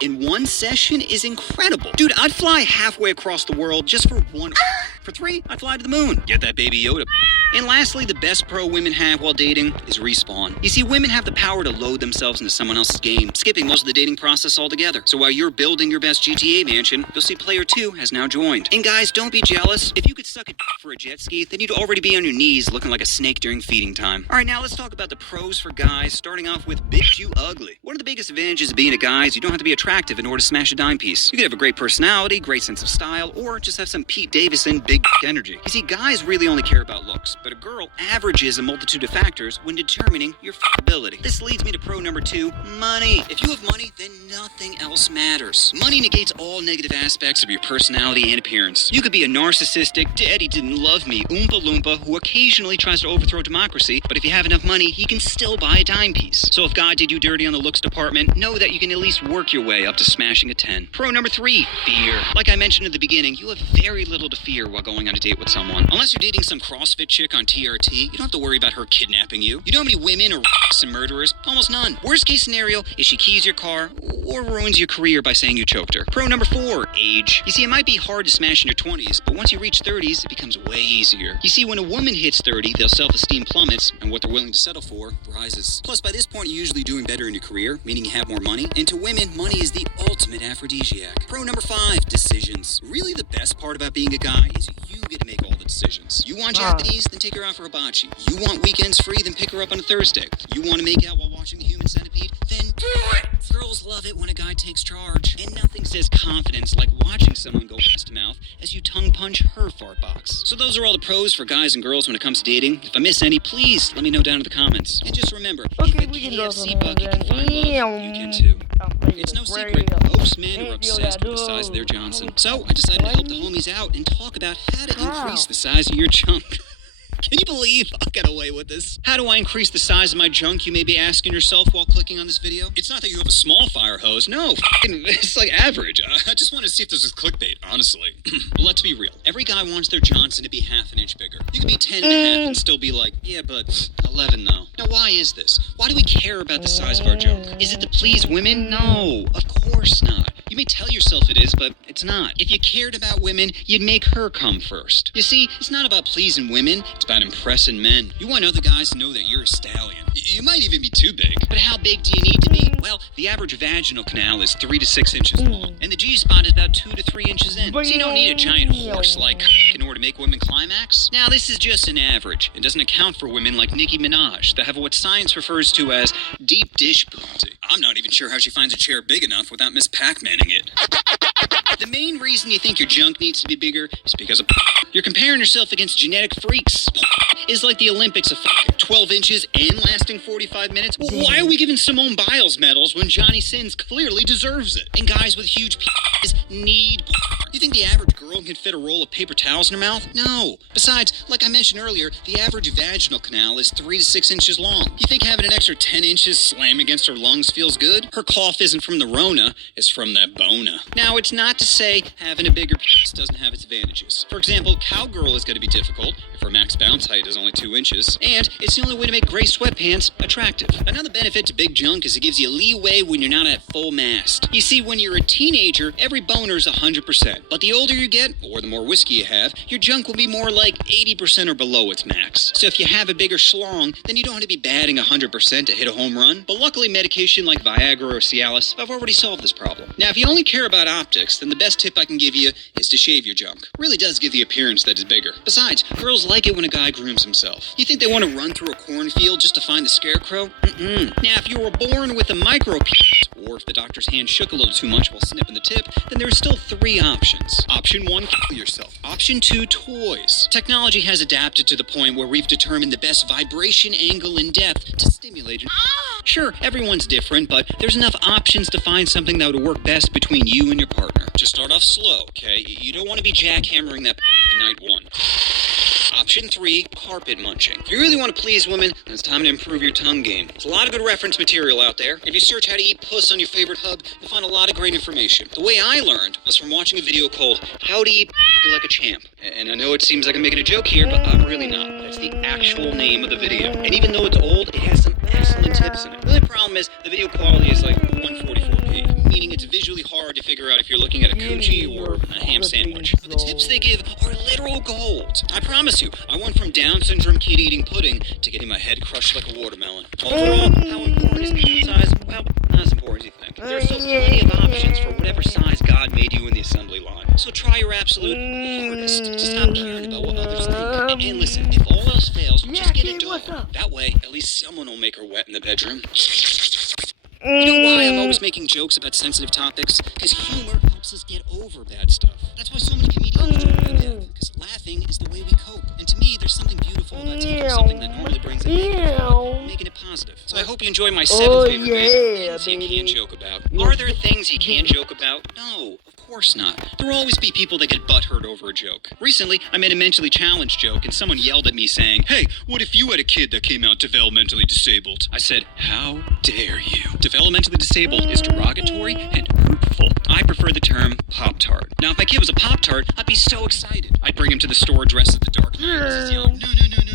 in one session is incredible. Dude, I'd fly halfway across the world just for one. For 3, I'd fly to the moon. Get that baby Yoda. And lastly, the best pro women have while dating is respawn. You see, women have the power to load themselves into someone else's game, skipping most of the dating process altogether. So while you're building your best GTA mansion, you'll see player 2 has now joined. And guys, don't be jealous. If you could suck a for a jet ski, then you'd already be on your knees looking like a snake during feeding time. All right, now let's talk about the pros for guys, starting off with bitch you ugly. One of the biggest advantages of being a guy is you don't have to be attractive in order to smash a dime piece. You could have a great personality, great sense of style, or just have some Pete Davidson big energy. You see, guys really only care about looks, but a girl averages a multitude of factors when determining your ability. This leads me to pro number 2, money. If you have money, then nothing else matters. Money negates all negative aspects of your personality and appearance. You could be a narcissistic, daddy didn't love me, Oompa Loompa who occasionally tries to overthrow democracy, but if you have enough money, he can still buy a dime piece. So if God did you dirty on the looks department, know that you can at least work your way up to smashing a 10. Pro number 3, fear. Like I mentioned at the beginning, you have very little to fear while going on a date with someone. Unless you're dating some CrossFit chick on TRT, you don't have to worry about her kidnapping you. You know how many women are and murderers? Almost none. Worst case scenario is she keys your car or ruins your career by saying you choked her. Pro number 4, age. You see, it might be hard to smash in your 20s, but once you reach 30s, it becomes way easier. You see, when a woman hits 30, their self-esteem plummets, and what they're willing to settle for rises. Plus, by this point, you're usually doing better in your career, meaning you have more money. And to women, money is the ultimate aphrodisiac. Pro number 5, decisions. Really, the best part about being a guy is you get to make all the decisions. You want Japanese? Then take her out for hibachi. You want weekends free? Then pick her up on a Thursday. You want to make out while watching The Human Centipede? Then do it! Girls love it when a guy takes charge. And nothing says confidence like watching someone go fast to mouth as you tongue punch her fart box. So those are all the pros for guys and girls when it comes to dating. If I miss any, please let me know down in the comments. And just remember, if a KFC bucket can find love, you can too. It's no secret, most men are obsessed with the size of their Johnson. So I decided to help the homies out and talk about how to increase the size of your junk. Can you believe I got away with this? How do I increase the size of my junk, you may be asking yourself while clicking on this video? It's not that you have a small fire hose. No, it's like average. I just wanted to see if this is clickbait, honestly. Well, let's be real. Every guy wants their Johnson to be half an inch bigger. You could be 10 and a half and still be like, yeah, but 11 though. Now, why is this? Why do we care about the size of our junk? Is it to please women? No, of course not. You may tell yourself it is, but it's not. If you cared about women, you'd make her come first. You see, it's not about pleasing women, it's about impressing men. You want other guys to know that you're a stallion. You might even be too big. But how big do you need to be? Well, the average vaginal canal is 3 to 6 inches long, and the G-spot is about 2 to 3 inches in. So you don't need a giant horse like in order to make women climax. Now, this is just an average. It doesn't account for women like Nicki Minaj that have what science refers to as deep dish booty. I'm not even sure how she finds a chair big enough without Miss Pac-Manning it. The main reason you think your junk needs to be bigger is because of you're comparing yourself against genetic freaks. Is like the Olympics of 12 inches and lasting 45 minutes. Well, why are we giving Simone Biles medals when Johnny Sins clearly deserves it? And guys with huge need. You think the average girl can fit a roll of paper towels in her mouth? No. Besides, like I mentioned earlier, the average vaginal canal is 3 to 6 inches long. You think having an extra 10 inches slam against her lungs feels good? Her cough isn't from the Rona, it's from that bona. Now, it's not to say having a bigger penis doesn't have its advantages. For example, cowgirl is going to be difficult if her max bounce height is only 2 inches, and it's the only way to make gray sweatpants attractive. Another benefit to big junk is it gives you leeway when you're not at full mast. You see, when you're a teenager, every boner is 100%. But the older you get, or the more whiskey you have, your junk will be more like 80% or below its max. So if you have a bigger schlong, then you don't have to be batting 100% to hit a home run. But luckily, medication like Viagra or Cialis have already solved this problem. Now, if you only care about optics, then the best tip I can give you is to shave your junk. It really does give the appearance that is bigger. Besides, girls like it when a guy grooms himself. You think they want to run through a cornfield just to find the scarecrow? Now, if you were born with a micro penis, or if the doctor's hand shook a little too much while snipping the tip, then there's still 3 options. Option 1, kill yourself. Option 2, toys. Technology has adapted to the point where we've determined the best vibration, angle, and depth to stimulate it. Sure, everyone's different, but there's enough options to find something that would work best between you and your partner. Just start off slow, okay? You don't want to be jackhammering that night 1. Option 3, carpet munching. If you really want to please women, then it's time to improve your tongue game. There's a lot of good reference material out there. If you search how to eat puss on your favorite hub, you'll find a lot of great information. The way I learned was from watching a video called How to Eat Like a Champ. And I know it seems like I'm making a joke here, but I'm really not. That's the actual name of the video. And even though it's old, it has some excellent tips in it. The only problem is the video quality is like 144p, meaning it's visually hard to figure out if you're looking at a coochie or a ham sandwich. But the tips they give are literal gold. I promise you, I went from Down syndrome kid eating pudding to getting my head crushed like a watermelon. Overall, how important is penis size? Well, not as important as you think. There are still plenty of options for whatever size God made you in the assembly line. So try your absolute hardest to stop caring about what others think. And listen, if all else fails, just get a dog. That way, at least someone will make her wet in the bedroom. You know why I'm always making jokes about sensitive topics? Because humor helps us get over bad stuff. That's why so many comedians joke about death. Because laughing is the way we cope. And to me, there's something beautiful about taking something that normally brings a negative thought and making it positive. So I hope you enjoy my 7th favorite things you can't joke about. Are there things you can't joke about? No, of course not. There will always be people that get butthurt over a joke. Recently, I made a mentally challenged joke and someone yelled at me saying, "Hey, what if you had a kid that came out developmentally disabled?" I said, "How dare you?" Developmentally disabled is derogatory and hurtful. I prefer the term Pop-Tart. Now, if my kid was a Pop-Tart, I'd be so excited. I'd bring him to the store dressed as the Dark Knight. He's yelling, "No, no, no, no,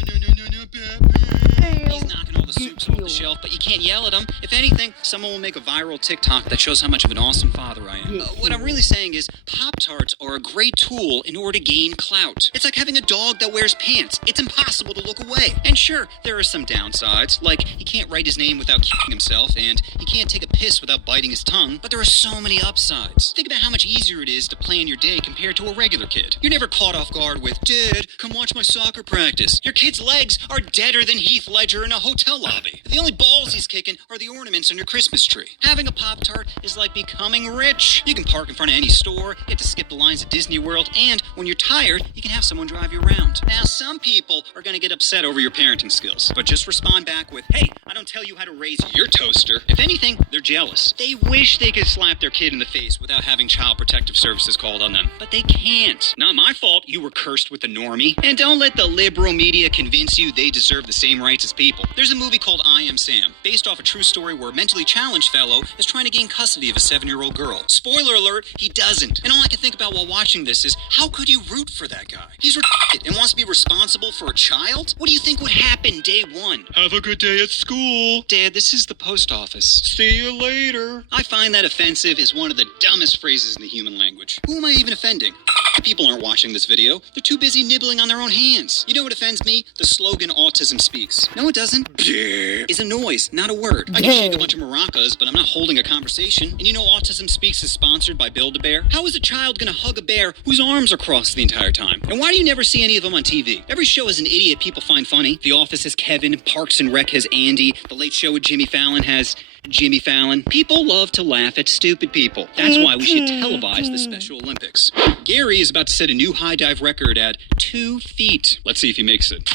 He's knocking all the soups off the shelf, but you can't yell at him. If anything, someone will make a viral TikTok that shows how much of an awesome father I am. What I'm really saying is, Pop-Tarts are a great tool in order to gain clout. It's like having a dog that wears pants. It's impossible to look away. And sure, there are some downsides, like he can't write his name without kicking himself, and he can't take a piss without biting his tongue, but there are so many upsides. Think about how much easier it is to plan your day compared to a regular kid. You're never caught off guard with, Dad, come watch my soccer practice. Your kid's legs are deader than Heath Ledger in a hotel lobby. The only balls he's kicking are the ornaments on your Christmas tree. Having a Pop-Tart is like becoming rich. You can park in front of any store, get to skip the lines at Disney World, and when you're tired, you can have someone drive you around. Now, some people are gonna get upset over your parenting skills, but just respond back with, hey, I don't tell you how to raise your toaster. If anything, they're jealous. They wish they could slap their kid in the face without having Child Protective Services called on them, but they can't. Not my fault you were cursed with a normie. And don't let the liberal media convince you they deserve the same rights as people. There's a movie called I Am Sam, based off a true story where a mentally challenged fellow is trying to gain custody of a 7-year-old girl. Spoiler alert, he doesn't. And all I can think about while watching this is, how could you root for that guy? He's retarded and wants to be responsible for a child? What do you think would happen day one? Have a good day at school. Dad, this is the post office. See you later. I find that offensive is one of the dumbest phrases in the human language. Who am I even offending? People aren't watching this video. They're too busy nibbling on their own hands. You know what offends me? The slogan autism speaks. No, it doesn't. Is a noise, not a word. I can shake a bunch of maracas, but I'm not holding a conversation. And you know autism speaks is sponsored by Build-A-Bear? How is a child gonna hug a bear whose arms are crossed the entire time? And why do you never see any of them on TV? Every show has an idiot people find funny. The Office has Kevin, Parks and Rec has Andy, The Late Show with Jimmy Fallon has Jimmy Fallon. People love to laugh at stupid people. That's why we should televise the Special Olympics. Gary is about to set a new high dive record at 2 feet. Let's see if he makes it.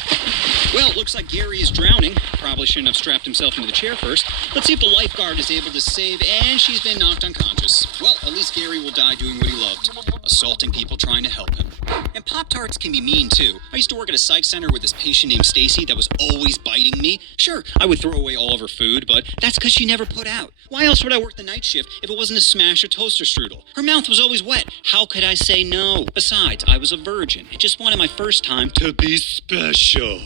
Well, it looks like Gary is drowning. Probably shouldn't have strapped himself into the chair first. Let's see if the lifeguard is able to save, and she's been knocked unconscious. Well, at least Gary will die doing what he loved, assaulting people trying to help him. And Pop-Tarts can be mean, too. I used to work at a psych center with this patient named Stacy that was always biting me. Sure, I would throw away all of her food, but that's because she never put out. Why else would I work the night shift if it wasn't to smash a toaster strudel? Her mouth was always wet. How could I say no? Besides, I was a virgin. I just wanted my first time to be special.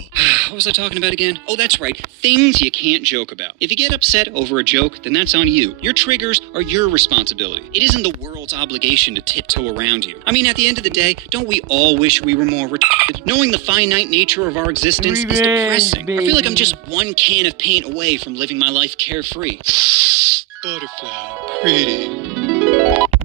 What was I talking about again? Oh, that's right. Things you can't joke about. If you get upset over a joke, then that's on you. Your triggers are your responsibility. It isn't the world's obligation to tiptoe around you. I mean, at the end of the day, don't we all wish we were more retarded? Knowing the finite nature of our existence is depressing. I feel like I'm just one can of paint away from living my life carefree. Butterfly, pretty.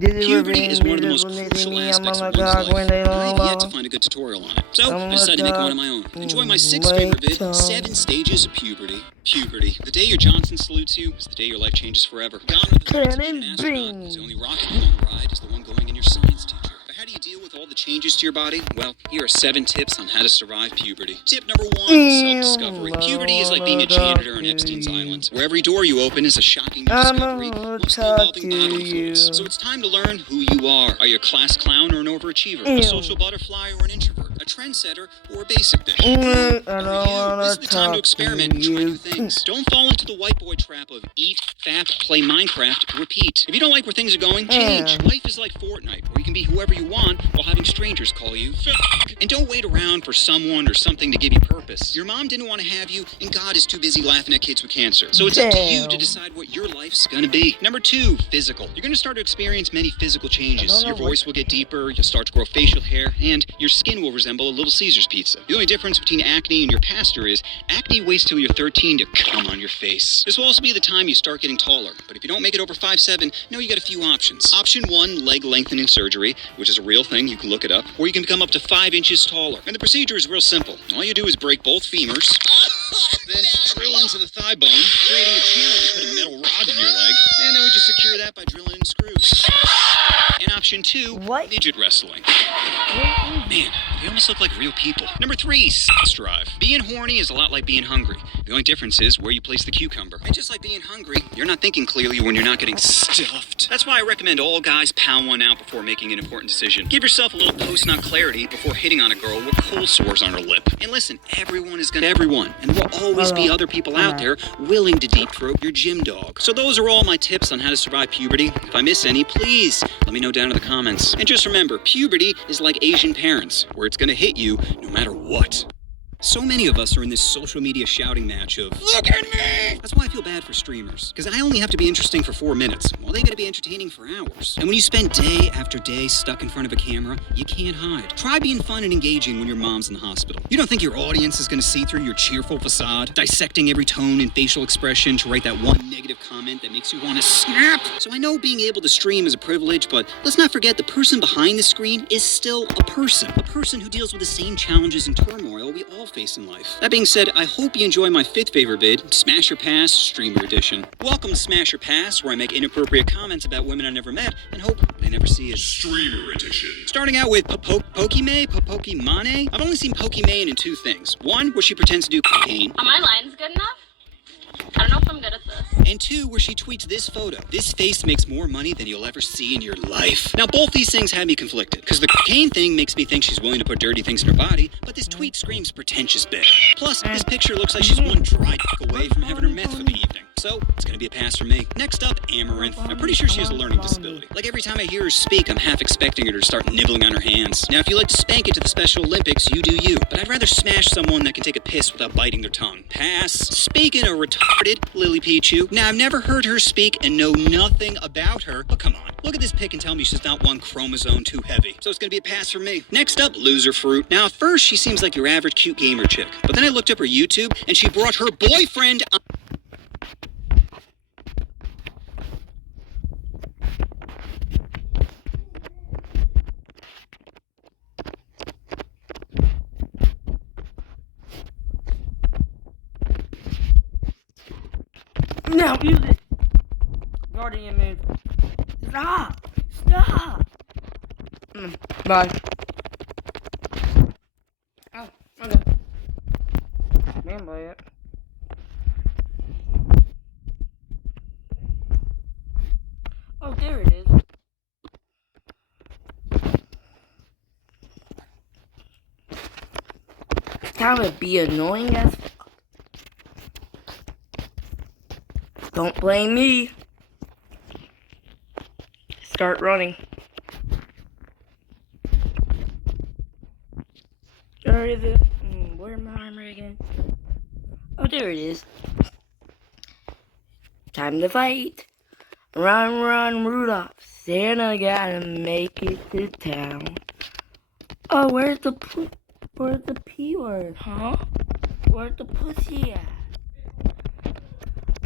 Puberty is one of the most crucial aspects of one's life, and I've yet to find a good tutorial on it. So, I decided to make one of my own. Enjoy my 6th favorite vid, 7 Stages of Puberty. Puberty. The day your Johnson salutes you is the day your life changes forever. Gone are the threats of being an astronaut, because the only rocket you want to ride is the one going in your science teacher. But how do you deal with all the changes to your body? Well, here are 7 tips on how to survive puberty. Tip number 1, self-discovery. Puberty is like being a janitor on Epstein's Island, where every door you open is a shocking new discovery, mostly involving bodily fluids. So it's time to learn who you are. Are you a class clown or an overachiever? A social butterfly or an introvert? A trendsetter or a basic bitch? Who are you? This is the time to experiment and try new things. Don't fall into the white boy trap of eat, fap, play Minecraft, repeat. If you don't like where things are going, change. Life is like Fortnite, where you can be whoever you want while having strangers call you fuck. And don't wait around for someone or something to give you purpose. Your mom didn't want to have you, and God is too busy laughing at kids with cancer. So it's up to you to decide what your life's gonna be. Number 2, physical. You're gonna start to experience many physical changes. Your voice will get deeper, you'll start to grow facial hair, and your skin will resemble a Little Caesars pizza. The only difference between acne and your pastor is acne waits till you're 13 to come on your face. This will also be the time you start getting taller, but if you don't make it over 5'7", know you got a few options. Option 1, leg lengthening surgery, which is a real thing, you can look it up, or you can become up to 5 inches taller. And the procedure is real simple. All you do is break both femurs, then drill into the thigh bone, creating a channel to put a metal rod in your leg, and then we just secure that by drilling in screws. And option 2, midget wrestling. Man, they almost look like real people. Number 3, sex drive. Being horny is a lot like being hungry. The only difference is where you place the cucumber. And just like being hungry, you're not thinking clearly when you're not getting stuffed. That's why I recommend all guys pound one out before making an important decision. Give yourself a little post-nut clarity before hitting on a girl with cold sores on her lip. And listen, everyone is gonna everyone, and there will always be other people out there willing to deep throat your gym dog. So those are all my tips on how to survive puberty. If I miss any, please let me know down in the comments. And just remember, puberty is like Asian parents, where it's gonna hit you no matter what. So many of us are in this social media shouting match of, look at me! That's why I feel bad for streamers. Because I only have to be interesting for 4 minutes, while they gotta be entertaining for hours. And when you spend day after day stuck in front of a camera, you can't hide. Try being fun and engaging when your mom's in the hospital. You don't think your audience is gonna see through your cheerful facade, dissecting every tone and facial expression to write that one negative comment that makes you want to snap? So I know being able to stream is a privilege, but let's not forget the person behind the screen is still a person who deals with the same challenges and turmoil we all face in life. That being said, I hope you enjoy my 5th favorite vid, Smash or Pass Streamer Edition. Welcome to Smash or Pass, where I make inappropriate comments about women I never met and hope they never see it. Streamer edition. Starting out with Pokimane. I've only seen Pokimane in 2 things. 1, where she pretends to do cocaine. Are my lines good enough? I don't know if I'm good at this. And 2, where she tweets this photo. This face makes more money than you'll ever see in your life. Now, both these things had me conflicted, because the cocaine thing makes me think she's willing to put dirty things in her body, but this tweet screams pretentious bitch. Plus, this picture looks like she's one dry dick away from having her meth for the evening. So, it's gonna be a pass for me. Next up, Amaranth. I'm pretty sure she has a learning disability. Like every time I hear her speak, I'm half expecting her to start nibbling on her hands. Now, if you like to spank it to the Special Olympics, you do you. But I'd rather smash someone that can take a piss without biting their tongue. Pass. Speaking of retarded, Lily Pichu. Now, I've never heard her speak and know nothing about her, but come on. Look at this pic and tell me she's not one chromosome too heavy. So it's gonna be a pass for me. Next up, Loser Fruit. Now, at first, she seems like your average cute gamer chick. But then I looked up her YouTube, and she brought her boyfriend on. Now use it. Guardian move. Stop. Stop. Bye. Oh, okay. Man, play it. Oh, there it is. That would be annoying as fuck. Don't blame me. Start running. Where is it? Where's my armor again? Oh, there it is. Time to fight. Run, run, Rudolph. Santa gotta make it to town. Oh, where's the P word, huh? Where's the pussy at?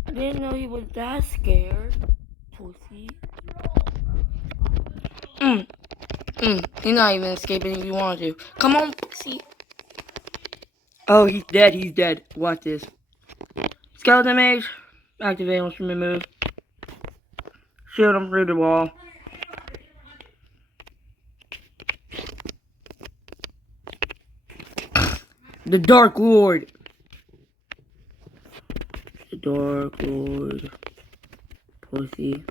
I didn't know he was that scared. Pussy. He's not even escaping if you want to. Come on, pussy. Oh, he's dead. He's dead. Watch this. Skeleton Mage. Activate instrument move. Shoot him through the wall. The Dark Lord. The Dark Lord. Pussy.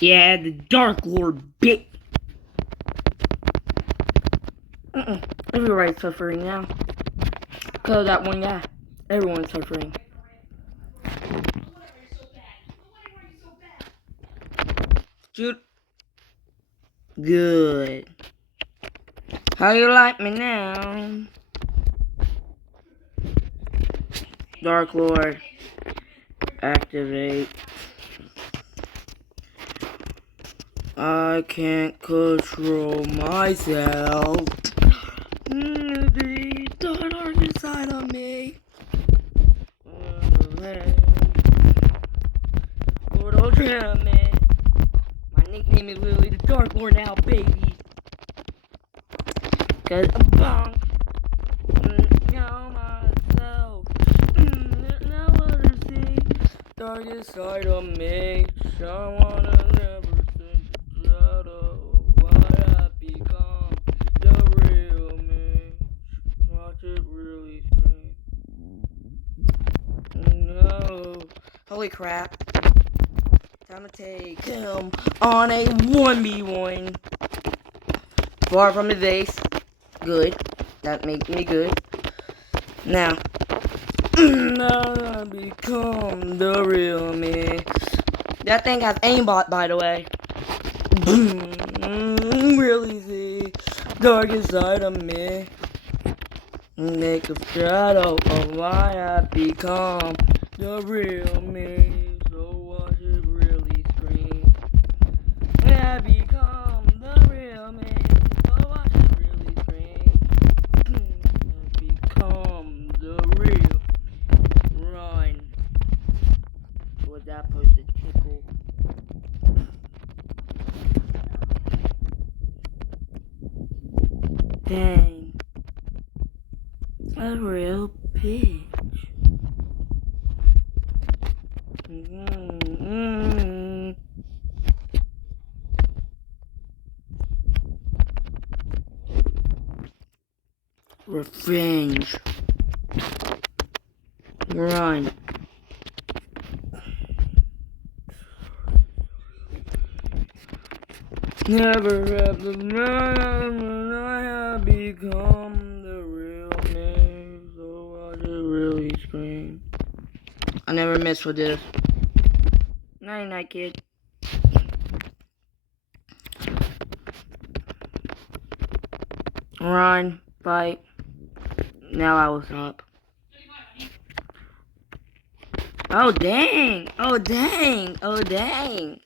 Yeah, the Dark Lord, bitch. Everybody's suffering now. Because of that one guy. Everyone's suffering. Shoot. Good. How you like me now? Dark Lord. Activate. I can't control myself. The dark inside of me. Lord Ultra, man. My nickname is literally the Dark Lord now, baby. Cause I'm bunk. Know myself. Now understand. Darkest side of me. Someone I never think out of what I become. The real me. Watch it really scream. No. Holy crap. Time to take him on a 1v1. Far from his base. Good. That makes me good. Now. Now I become the real me. That thing has aimbot, by the way. Really see darkest side of me. Make a shadow of why I become the real me. So what should really scream? When I become the real me. So what should really scream? I become the real. Run. Was that supposed to tickle? Dang. A real bitch. Revenge. Run. Never have the man when I have become the real me. So I just really scream. I never miss with this. Night night, kid. Run, fight. Now I will stop. Oh dang! Oh dang! Oh dang!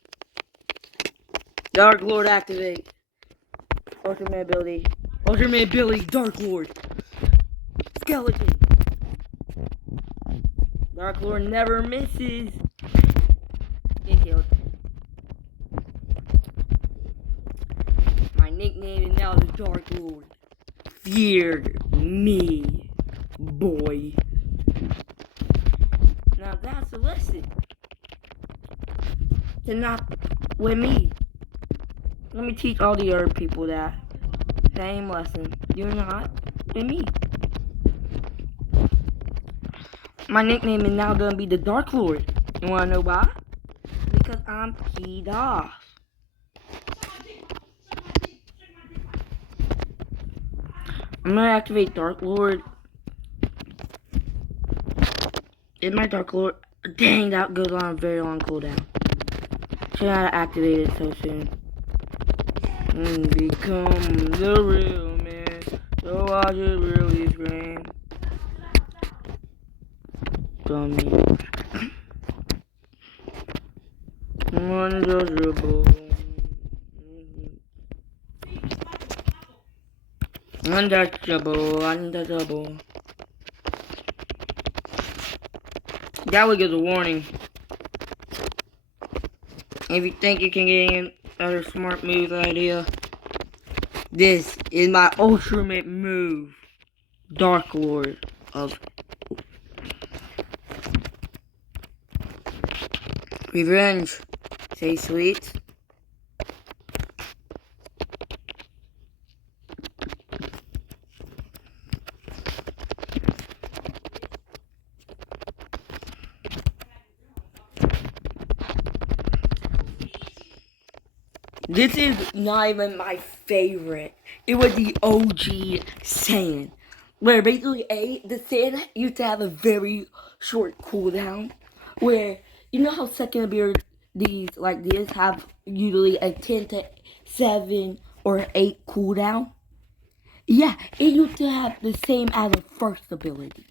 Dark Lord activate. Ultimate ability. Ultimate ability, Dark Lord. Skeleton. Dark Lord never misses. Get killed. My nickname is now the Dark Lord. Fear me, boy. Now that's a lesson. To not with me. Let me teach all the other people that same lesson. Do not with me. My nickname is now gonna be the Dark Lord. You wanna know why? Because I'm peed off. I'm gonna activate Dark Lord. Is my Dark Lord? Dang, that goes on a very long cooldown. Should not activate it so soon. Become the real man. So I should really scream. Dummy. Untouchable. Untouchable. Untouchable. That would give a warning. If you think you can get any other smart move idea, this is my ultimate move. Dark Lord of Revenge. Say sweet. This is not even my favorite. It was the OG Saiyan. Where basically the Saiyan used to have a very short cooldown. Where, you know how second abilities like this have usually a 10 to 7 or 8 cooldown? Yeah, it used to have the same as a first ability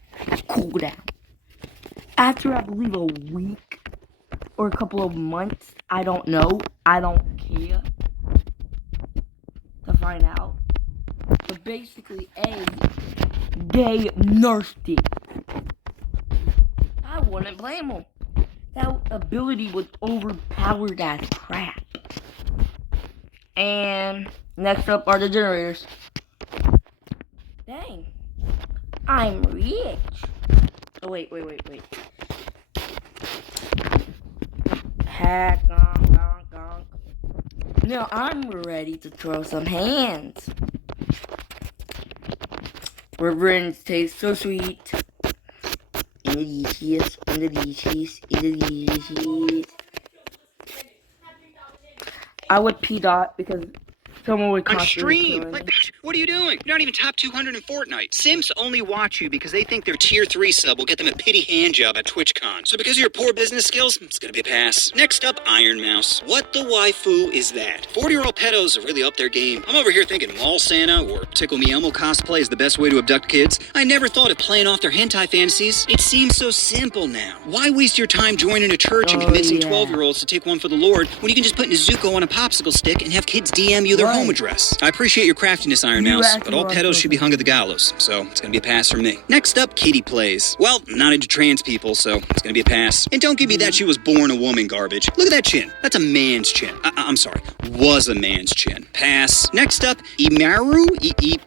cooldown. After I believe a week or a couple of months, I don't know, I don't care to find out. But basically, they nursed it. I wouldn't blame them. That ability was overpowered as crap. And next up are the generators. Dang, I'm rich. Oh wait. Hack, gonk. Now I'm ready to throw some hands. Revenge tastes so sweet. Delicious. I would P-Dot because someone would constantly kill me. What are you doing? You're not even top 200 in Fortnite. Simps only watch you because they think their tier 3 sub will get them a pity hand job at TwitchCon. So because of your poor business skills, it's gonna be a pass. Next up, Iron Mouse. What the waifu is that? 40-year-old pedos are really up their game. I'm over here thinking Mall Santa or Tickle Me Elmo cosplay is the best way to abduct kids. I never thought of playing off their hentai fantasies. It seems so simple now. Why waste your time joining a church and convincing 12-year-olds to take one for the Lord when you can just put Nezuko on a popsicle stick and have kids DM you their home address? I appreciate your craftiness, Iron Mouse, but all pedos should be hung at the gallows, so it's gonna be a pass from me. Next up, Kitty Plays. Well, I'm not into trans people, so it's gonna be a pass. And don't give me that she was born a woman garbage. Look at that chin. That's a man's chin. I'm sorry, was a man's chin. Pass. Next up, Imaru?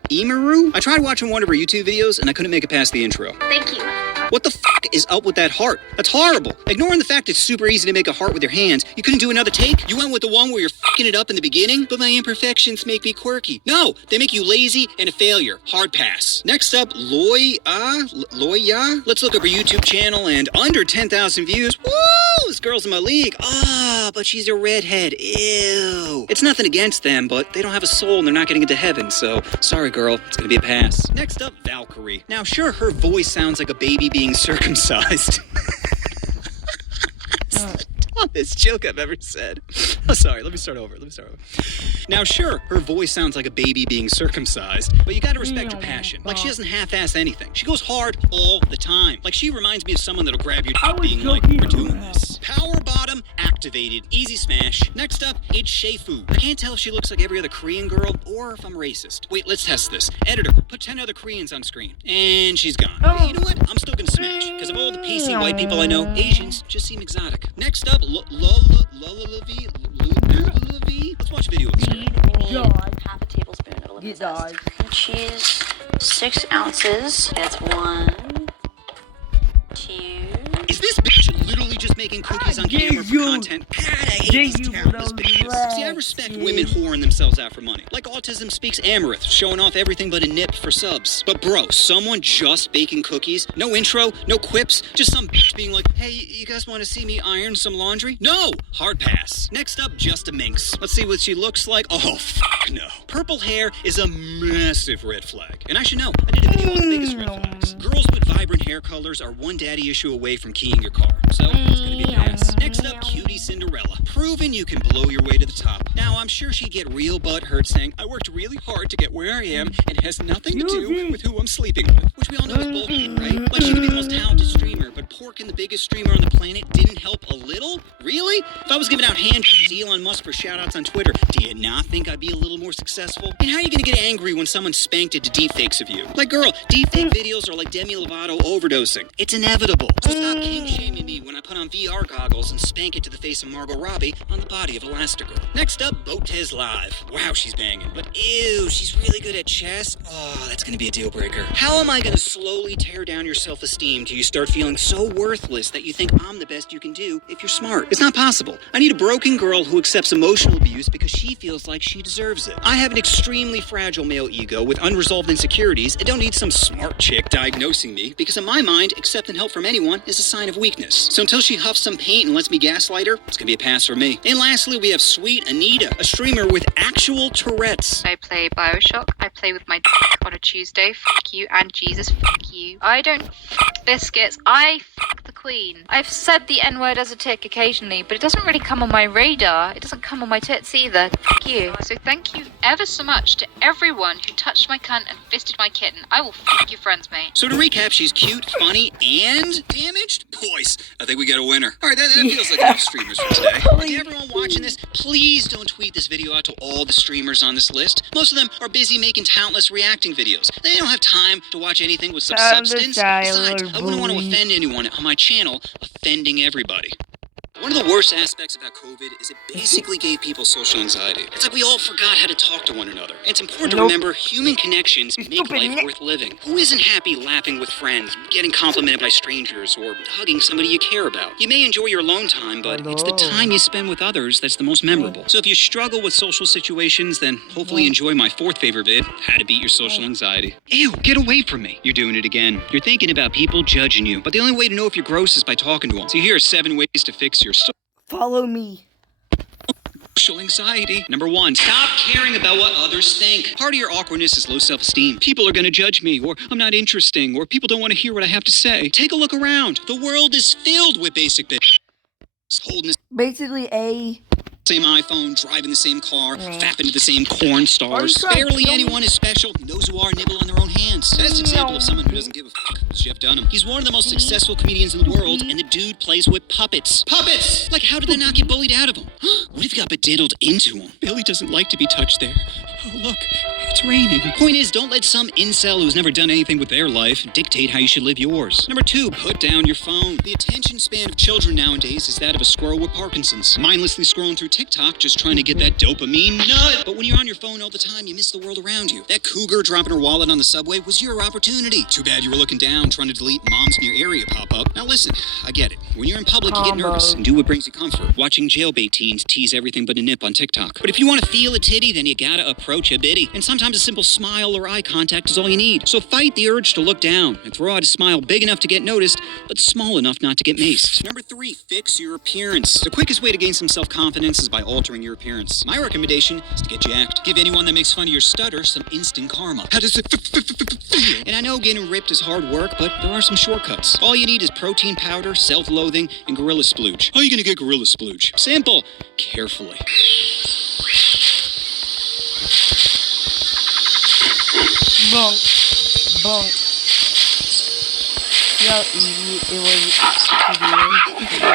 Imaru? I tried watching one of her YouTube videos and I couldn't make it past the intro. Thank you. What the fuck is up with that heart? That's horrible. Ignoring the fact it's super easy to make a heart with your hands, you couldn't do another take? You went with the one where you're fucking it up in the beginning? But my imperfections make me quirky. No, they make you lazy and a failure. Hard pass. Next up, Loya? Let's look up her YouTube channel and under 10,000 views. Woo! This girl's in my league. But she's a redhead. Ew. It's nothing against them, but they don't have a soul and they're not getting into heaven, so sorry girl, it's gonna be a pass. Next up, Valkyrie. Now sure, her voice sounds like a baby being circumcised. Dumbest joke I've ever said. Oh, sorry, let me start over. Now, sure, her voice sounds like a baby being circumcised, but you gotta respect her passion. Like, she doesn't half-ass anything. She goes hard all the time. Like, she reminds me of someone that'll grab your dick being like, we're doing this. Power bottom activated. Easy smash. Next up, it's Sheifu. I can't tell if she looks like every other Korean girl or if I'm racist. Wait, let's test this. Editor, put 10 other Koreans on screen. And she's gone. You know what? I'm still gonna smash, because of all the PC white people I know, Asians just seem exotic. Next up, Lulavi. Let's watch a video of this girl. Half a tablespoon of lemon zest. Cheese, 6 ounces. That's 1, 2. Is this bitch literally just making cookies on camera for content? God, I hate these talentless bitches. See, I respect women whoring themselves out for money. Like Autism Speaks Amaranth, showing off everything but a nip for subs. But bro, someone just baking cookies? No intro, no quips, just some bitch being like, hey, you guys want to see me iron some laundry? No! Hard pass. Next up, Just a Minx. Let's see what she looks like. Oh, fuck no. Purple hair is a massive red flag. And I should know, I did a video on the biggest red flags. Girls with vibrant hair colors are one daddy issue away from keying your car. So, it's gonna be a pass. Next up, Cutie Cinderella. Proving you can blow your way to the top. Now, I'm sure she'd get real butthurt saying, I worked really hard to get where I am, and it has nothing to do with who I'm sleeping with. Which we all know is bullshit, right? Like, she could be the most talented streamer, but porking the biggest streamer on the planet didn't help a little? Really? If I was giving out hand to Elon Musk for shoutouts on Twitter, do you not think I'd be a little more successful? And how are you gonna get angry when someone spanked it to deepfakes of you? Like, girl, deepfake videos are like Demi Lovato overdosing. It's inevitable. So stop king-shaming me when I put on VR goggles and spank it to the face of Margot Robbie on the body of Elastigirl. Next up, Botez Live. Wow, she's banging. But ew, she's really good at chess. Oh, that's gonna be a deal breaker. How am I gonna slowly tear down your self-esteem till you start feeling so worthless that you think I'm the best you can do if you're smart? It's not possible. I need a broken girl who accepts emotional abuse because she feels like she deserves it. I have an extremely fragile male ego with unresolved insecurities and don't need some smart chick diagnosing me because in my mind, accepting help from anyone is a sign of weakness. So until she huffs some paint and lets me gaslight her, it's gonna be a pass for me. And lastly, we have Sweet Anita, a streamer with actual Tourette's. I play Bioshock. I play with my dick on a Tuesday. Fuck you and Jesus, fuck you. I don't fuck biscuits. I fuck the Queen. I've said the N-word as a tick occasionally, but it doesn't really come on my radar. It doesn't come on my tits either. Fuck you. So thank you ever so much to everyone who touched my cunt and fisted my kitten. I will fuck your friends, mate. So to recap, she's cute, funny, and damaged? Boys, I think we got a winner. All right, that feels like enough streamers for today. And to everyone watching this, please don't tweet this video out to all the streamers on this list. Most of them are busy making talentless reacting videos. They don't have time to watch anything with some substance. Besides, I wouldn't want to offend anyone on my channel, offending everybody. One of the worst aspects about COVID is it basically gave people social anxiety. It's like we all forgot how to talk to one another. And it's important to remember human connections make life worth living. Who isn't happy laughing with friends, getting complimented by strangers, or hugging somebody you care about? You may enjoy your alone time, but it's the time you spend with others that's the most memorable. So if you struggle with social situations, then hopefully enjoy my fourth favorite vid, How to Beat Your Social Anxiety. Ew, get away from me. You're doing it again. You're thinking about people judging you, but the only way to know if you're gross is by talking to them. So here are 7 ways to fix your Follow me. social anxiety. Number 1, stop caring about what others think. Part of your awkwardness is low self-esteem. People are gonna judge me, or I'm not interesting, or people don't want to hear what I have to say. Take a look around. The world is filled with basic bitches. Holding the Basically, same iPhone, driving the same car, fapping to the same corn Are stars. you trying to Barely kill me? anyone is special. Those who are nibble on their own hands. Best example of someone who doesn't give a fuck is Jeff Dunham. He's one of the most successful comedians in the world, and the dude plays with puppets. Puppets! Like, how did that not get bullied out of him? What if he got bediddled into him? Billy doesn't like to be touched there. Oh, look, it's raining. Point is, don't let some incel who's never done anything with their life dictate how you should live yours. Number 2, put down your phone. The attention span of children nowadays is that of a squirrel with Parkinson's. Mindlessly scrolling through TikTok, just trying to get that dopamine nut. But when you're on your phone all the time, you miss the world around you. That cougar dropping her wallet on the subway was your opportunity. Too bad you were looking down, trying to delete moms in your area pop up. Now listen, I get it. When you're in public, you get nervous and do what brings you comfort. Watching jailbait teens tease everything but a nip on TikTok. But if you want to feel a titty, then you gotta approach a bitty. And sometimes a simple smile or eye contact is all you need. So fight the urge to look down and throw out a smile big enough to get noticed, but small enough not to get maced. Number 3, fix your appearance. The quickest way to gain some self-confidence is by altering your appearance. My recommendation is to get jacked. Give anyone that makes fun of your stutter some instant karma. How does it feel? And I know getting ripped is hard work, but there are some shortcuts. All you need is protein powder, self-loathing, and Gorilla Splooge. How are you gonna get Gorilla Splooge? Simple. Carefully. Bonk. Bonk. See how easy it was to do.